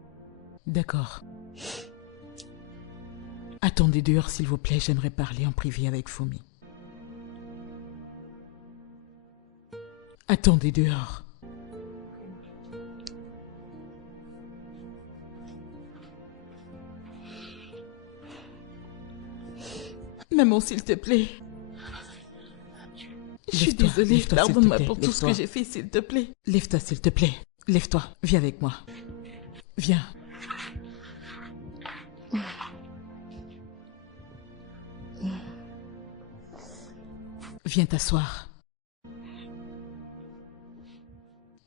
D'accord. Attendez dehors, s'il vous plaît, j'aimerais parler en privé avec Fumi. Attendez dehors. Maman, s'il te plaît. Je suis désolée, pardonne-moi pour tout ce que j'ai fait, s'il te plaît. Lève-toi, s'il te plaît. Lève-toi, viens avec moi. Viens. Viens t'asseoir.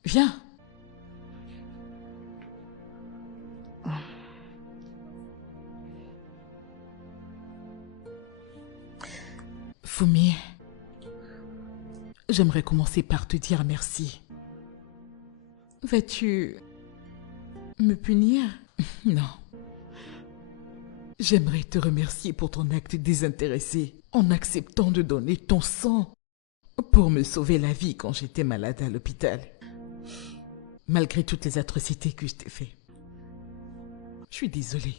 Viens. Fumi, j'aimerais commencer par te dire merci. Vas-tu me punir? Non. J'aimerais te remercier pour ton acte désintéressé en acceptant de donner ton sang pour me sauver la vie quand j'étais malade à l'hôpital. Malgré toutes les atrocités que je t'ai faites. Je suis désolée.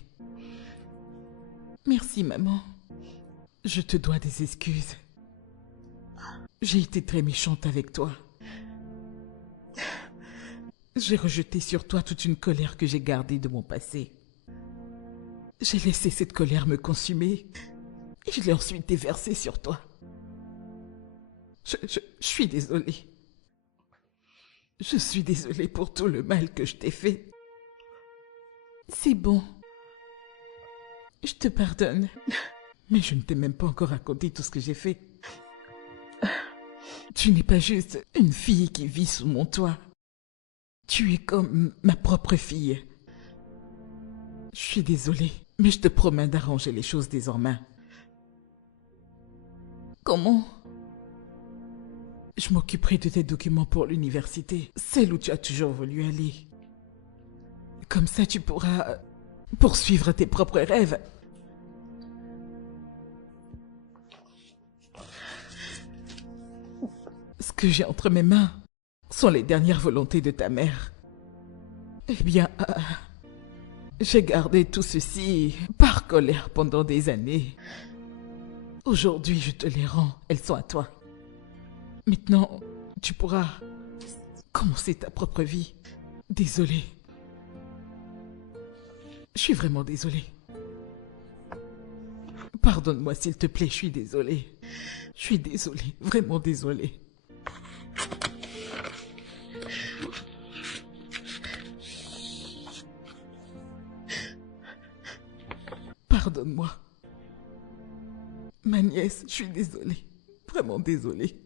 Merci, maman. Je te dois des excuses. J'ai été très méchante avec toi. J'ai rejeté sur toi toute une colère que j'ai gardée de mon passé. J'ai laissé cette colère me consumer et je l'ai ensuite déversée sur toi. Je suis désolée. Je suis désolée pour tout le mal que je t'ai fait. C'est bon. Je te pardonne. Mais je ne t'ai même pas encore raconté tout ce que j'ai fait. Tu n'es pas juste une fille qui vit sous mon toit. Tu es comme ma propre fille. Je suis désolée, mais je te promets d'arranger les choses désormais. Comment? Je m'occuperai de tes documents pour l'université, celle où tu as toujours voulu aller. Comme ça, tu pourras poursuivre tes propres rêves. Ce que j'ai entre mes mains sont les dernières volontés de ta mère. Eh bien, j'ai gardé tout ceci par colère pendant des années. Aujourd'hui, je te les rends, elles sont à toi. Maintenant, tu pourras commencer ta propre vie. Désolée. Je suis vraiment désolée. Pardonne-moi s'il te plaît, je suis désolée. Je suis désolée, vraiment désolée. Pardonne-moi. Ma nièce, je suis désolée. Vraiment désolée.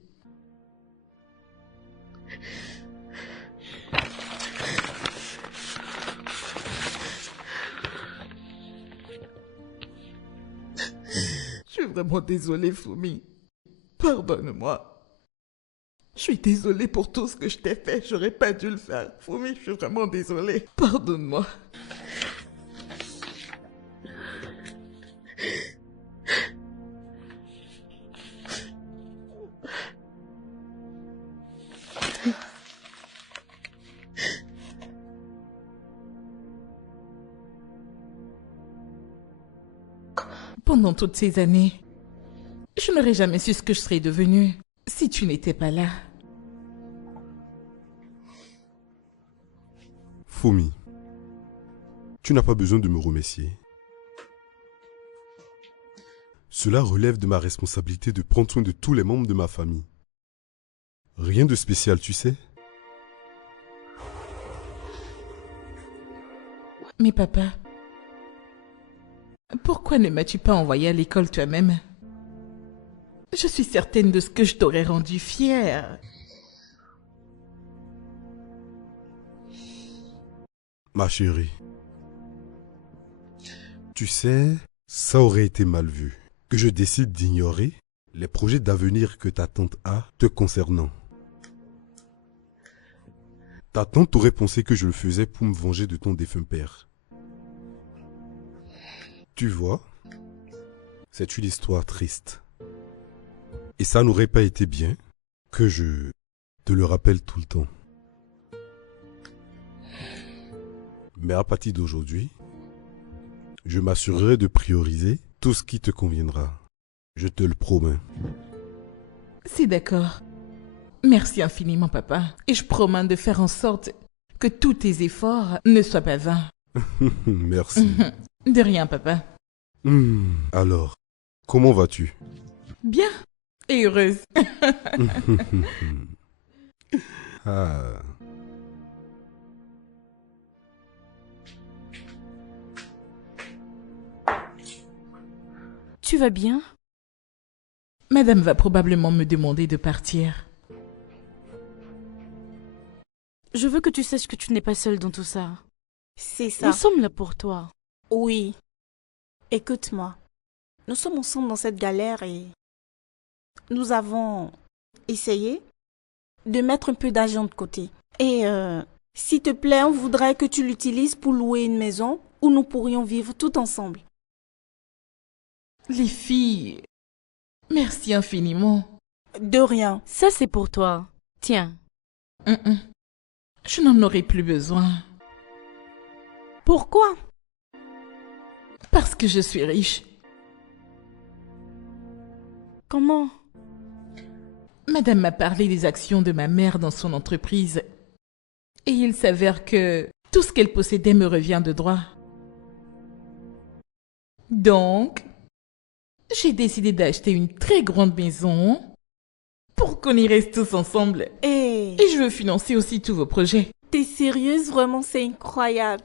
Je suis vraiment désolée, Fumi. Pardonne-moi. Je suis désolée pour tout ce que je t'ai fait. J'aurais pas dû le faire. Fumi, je suis vraiment désolée. Pardonne-moi. Pendant toutes ces années, je n'aurais jamais su ce que je serais devenue si tu n'étais pas là. Fumi, tu n'as pas besoin de me remercier. Cela relève de ma responsabilité de prendre soin de tous les membres de ma famille. Rien de spécial, tu sais. Mais papa, pourquoi ne m'as-tu pas envoyé à l'école toi-même? Je suis certaine de ce que je t'aurais rendu fière. Ma chérie, tu sais, ça aurait été mal vu que je décide d'ignorer les projets d'avenir que ta tante a te concernant. Ta tante aurait pensé que je le faisais pour me venger de ton défunt père. Tu vois, c'est une histoire triste. Et ça n'aurait pas été bien que je te le rappelle tout le temps. Mais à partir d'aujourd'hui, je m'assurerai de prioriser Tout ce qui te conviendra. Je te le promets. C'est d'accord. Merci infiniment, papa. Et je promets de faire en sorte que tous tes efforts ne soient pas vains. Merci. De rien, papa. Alors, comment vas-tu? Bien et heureuse. Ah. Tu vas bien? Madame va probablement me demander de partir. Je veux que tu saches que tu n'es pas seule dans tout ça. C'est ça. Nous sommes là pour toi. Oui. Écoute-moi. Nous sommes ensemble dans cette galère et nous avons essayé de mettre un peu d'argent de côté. Et s'il te plaît, on voudrait que tu l'utilises pour louer une maison où nous pourrions vivre tout ensemble. Les filles, merci infiniment. De rien. Ça, c'est pour toi. Tiens. Je n'en aurai plus besoin. Pourquoi? Parce que je suis riche. Comment? Madame m'a parlé des actions de ma mère dans son entreprise. Et il s'avère que tout ce qu'elle possédait me revient de droit. Donc, j'ai décidé d'acheter une très grande maison pour qu'on y reste tous ensemble. Et je veux financer aussi tous vos projets. T'es sérieuse? Vraiment, c'est incroyable.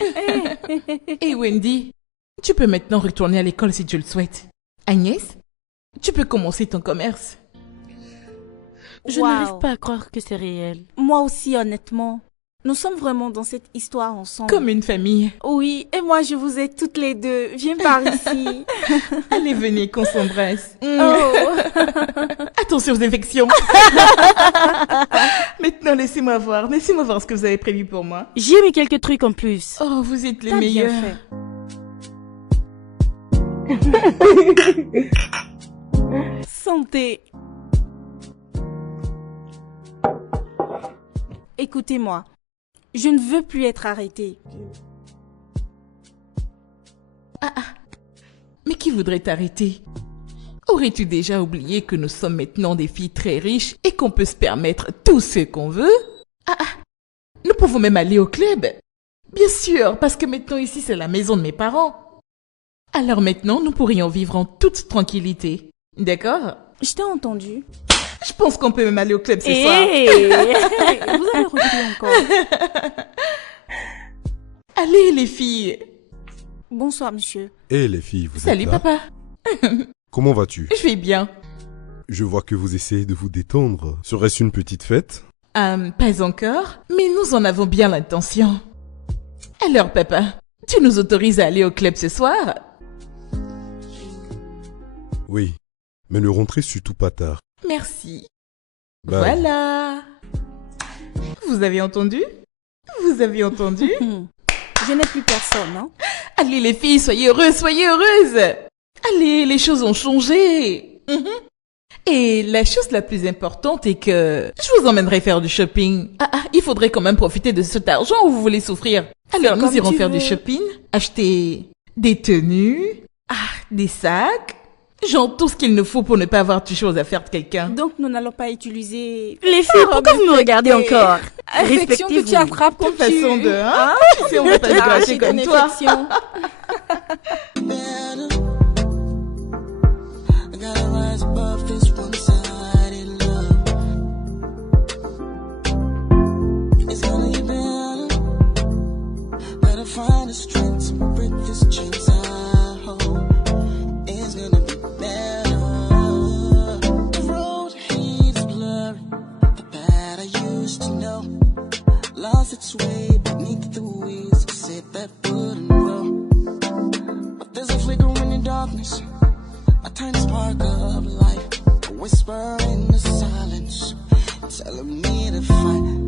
Et Wendy, tu peux maintenant retourner à l'école si tu le souhaites. Agnès, tu peux commencer ton commerce. Je n'arrive pas à croire que c'est réel. Moi aussi, honnêtement. Nous sommes vraiment dans cette histoire ensemble. Comme une famille. Oui, et moi je vous ai toutes les deux. Viens par ici. Allez, venez qu'on s'embrasse. Oh. Attention aux infections. Maintenant, laissez-moi voir ce que vous avez prévu pour moi. J'ai mis quelques trucs en plus. Oh, vous êtes les T'as meilleurs. bien fait. Santé. Écoutez-moi. Je ne veux plus être arrêtée. Mais qui voudrait t'arrêter? Aurais-tu déjà oublié que nous sommes maintenant des filles très riches et qu'on peut se permettre tout ce qu'on veut? Nous pouvons même aller au club. Bien sûr, parce que maintenant ici c'est la maison de mes parents. Alors maintenant nous pourrions vivre en toute tranquillité. D'accord? Je t'ai entendu. Je pense qu'on peut même aller au club ce soir. Vous avez repris encore. Allez les filles. Bonsoir monsieur. Et les filles, vous Salut êtes là? papa. Comment vas-tu? Je vais bien. Je vois que vous essayez de vous détendre. Serait-ce une petite fête? Pas encore, mais nous en avons bien l'intention. Alors papa, tu nous autorises à aller au club ce soir? Oui, mais ne rentrez surtout pas tard. Merci. Bye. Voilà. Vous avez entendu? Vous avez entendu? Je n'ai plus personne, hein? Allez les filles, soyez heureuses, soyez heureuses. Allez, les choses ont changé. Et la chose la plus importante est que je vous emmènerai faire du shopping. Il faudrait quand même profiter de cet argent ou vous voulez souffrir. Alors nous irons faire du shopping, acheter des tenues, des sacs, genre tout ce qu'il nous faut pour ne pas avoir touché aux affaires de quelqu'un. Donc nous n'allons pas utiliser... Les filles, pourquoi vous me regardez encore? Infection que tu attrapes quand Quelle façon de... Hein? Tu sais, on va pas se gâcher comme toi. I gotta rise above this one-sided love. It's gonna get better. Better find the strength to break this chains I hold. It's gonna be better. The road ahead is blurry. The path I used to know lost its way beneath the wheels. Said that wouldn't grow, but there's a flicker in the darkness. A tiny spark of light, a whisper in the silence, telling me to fight.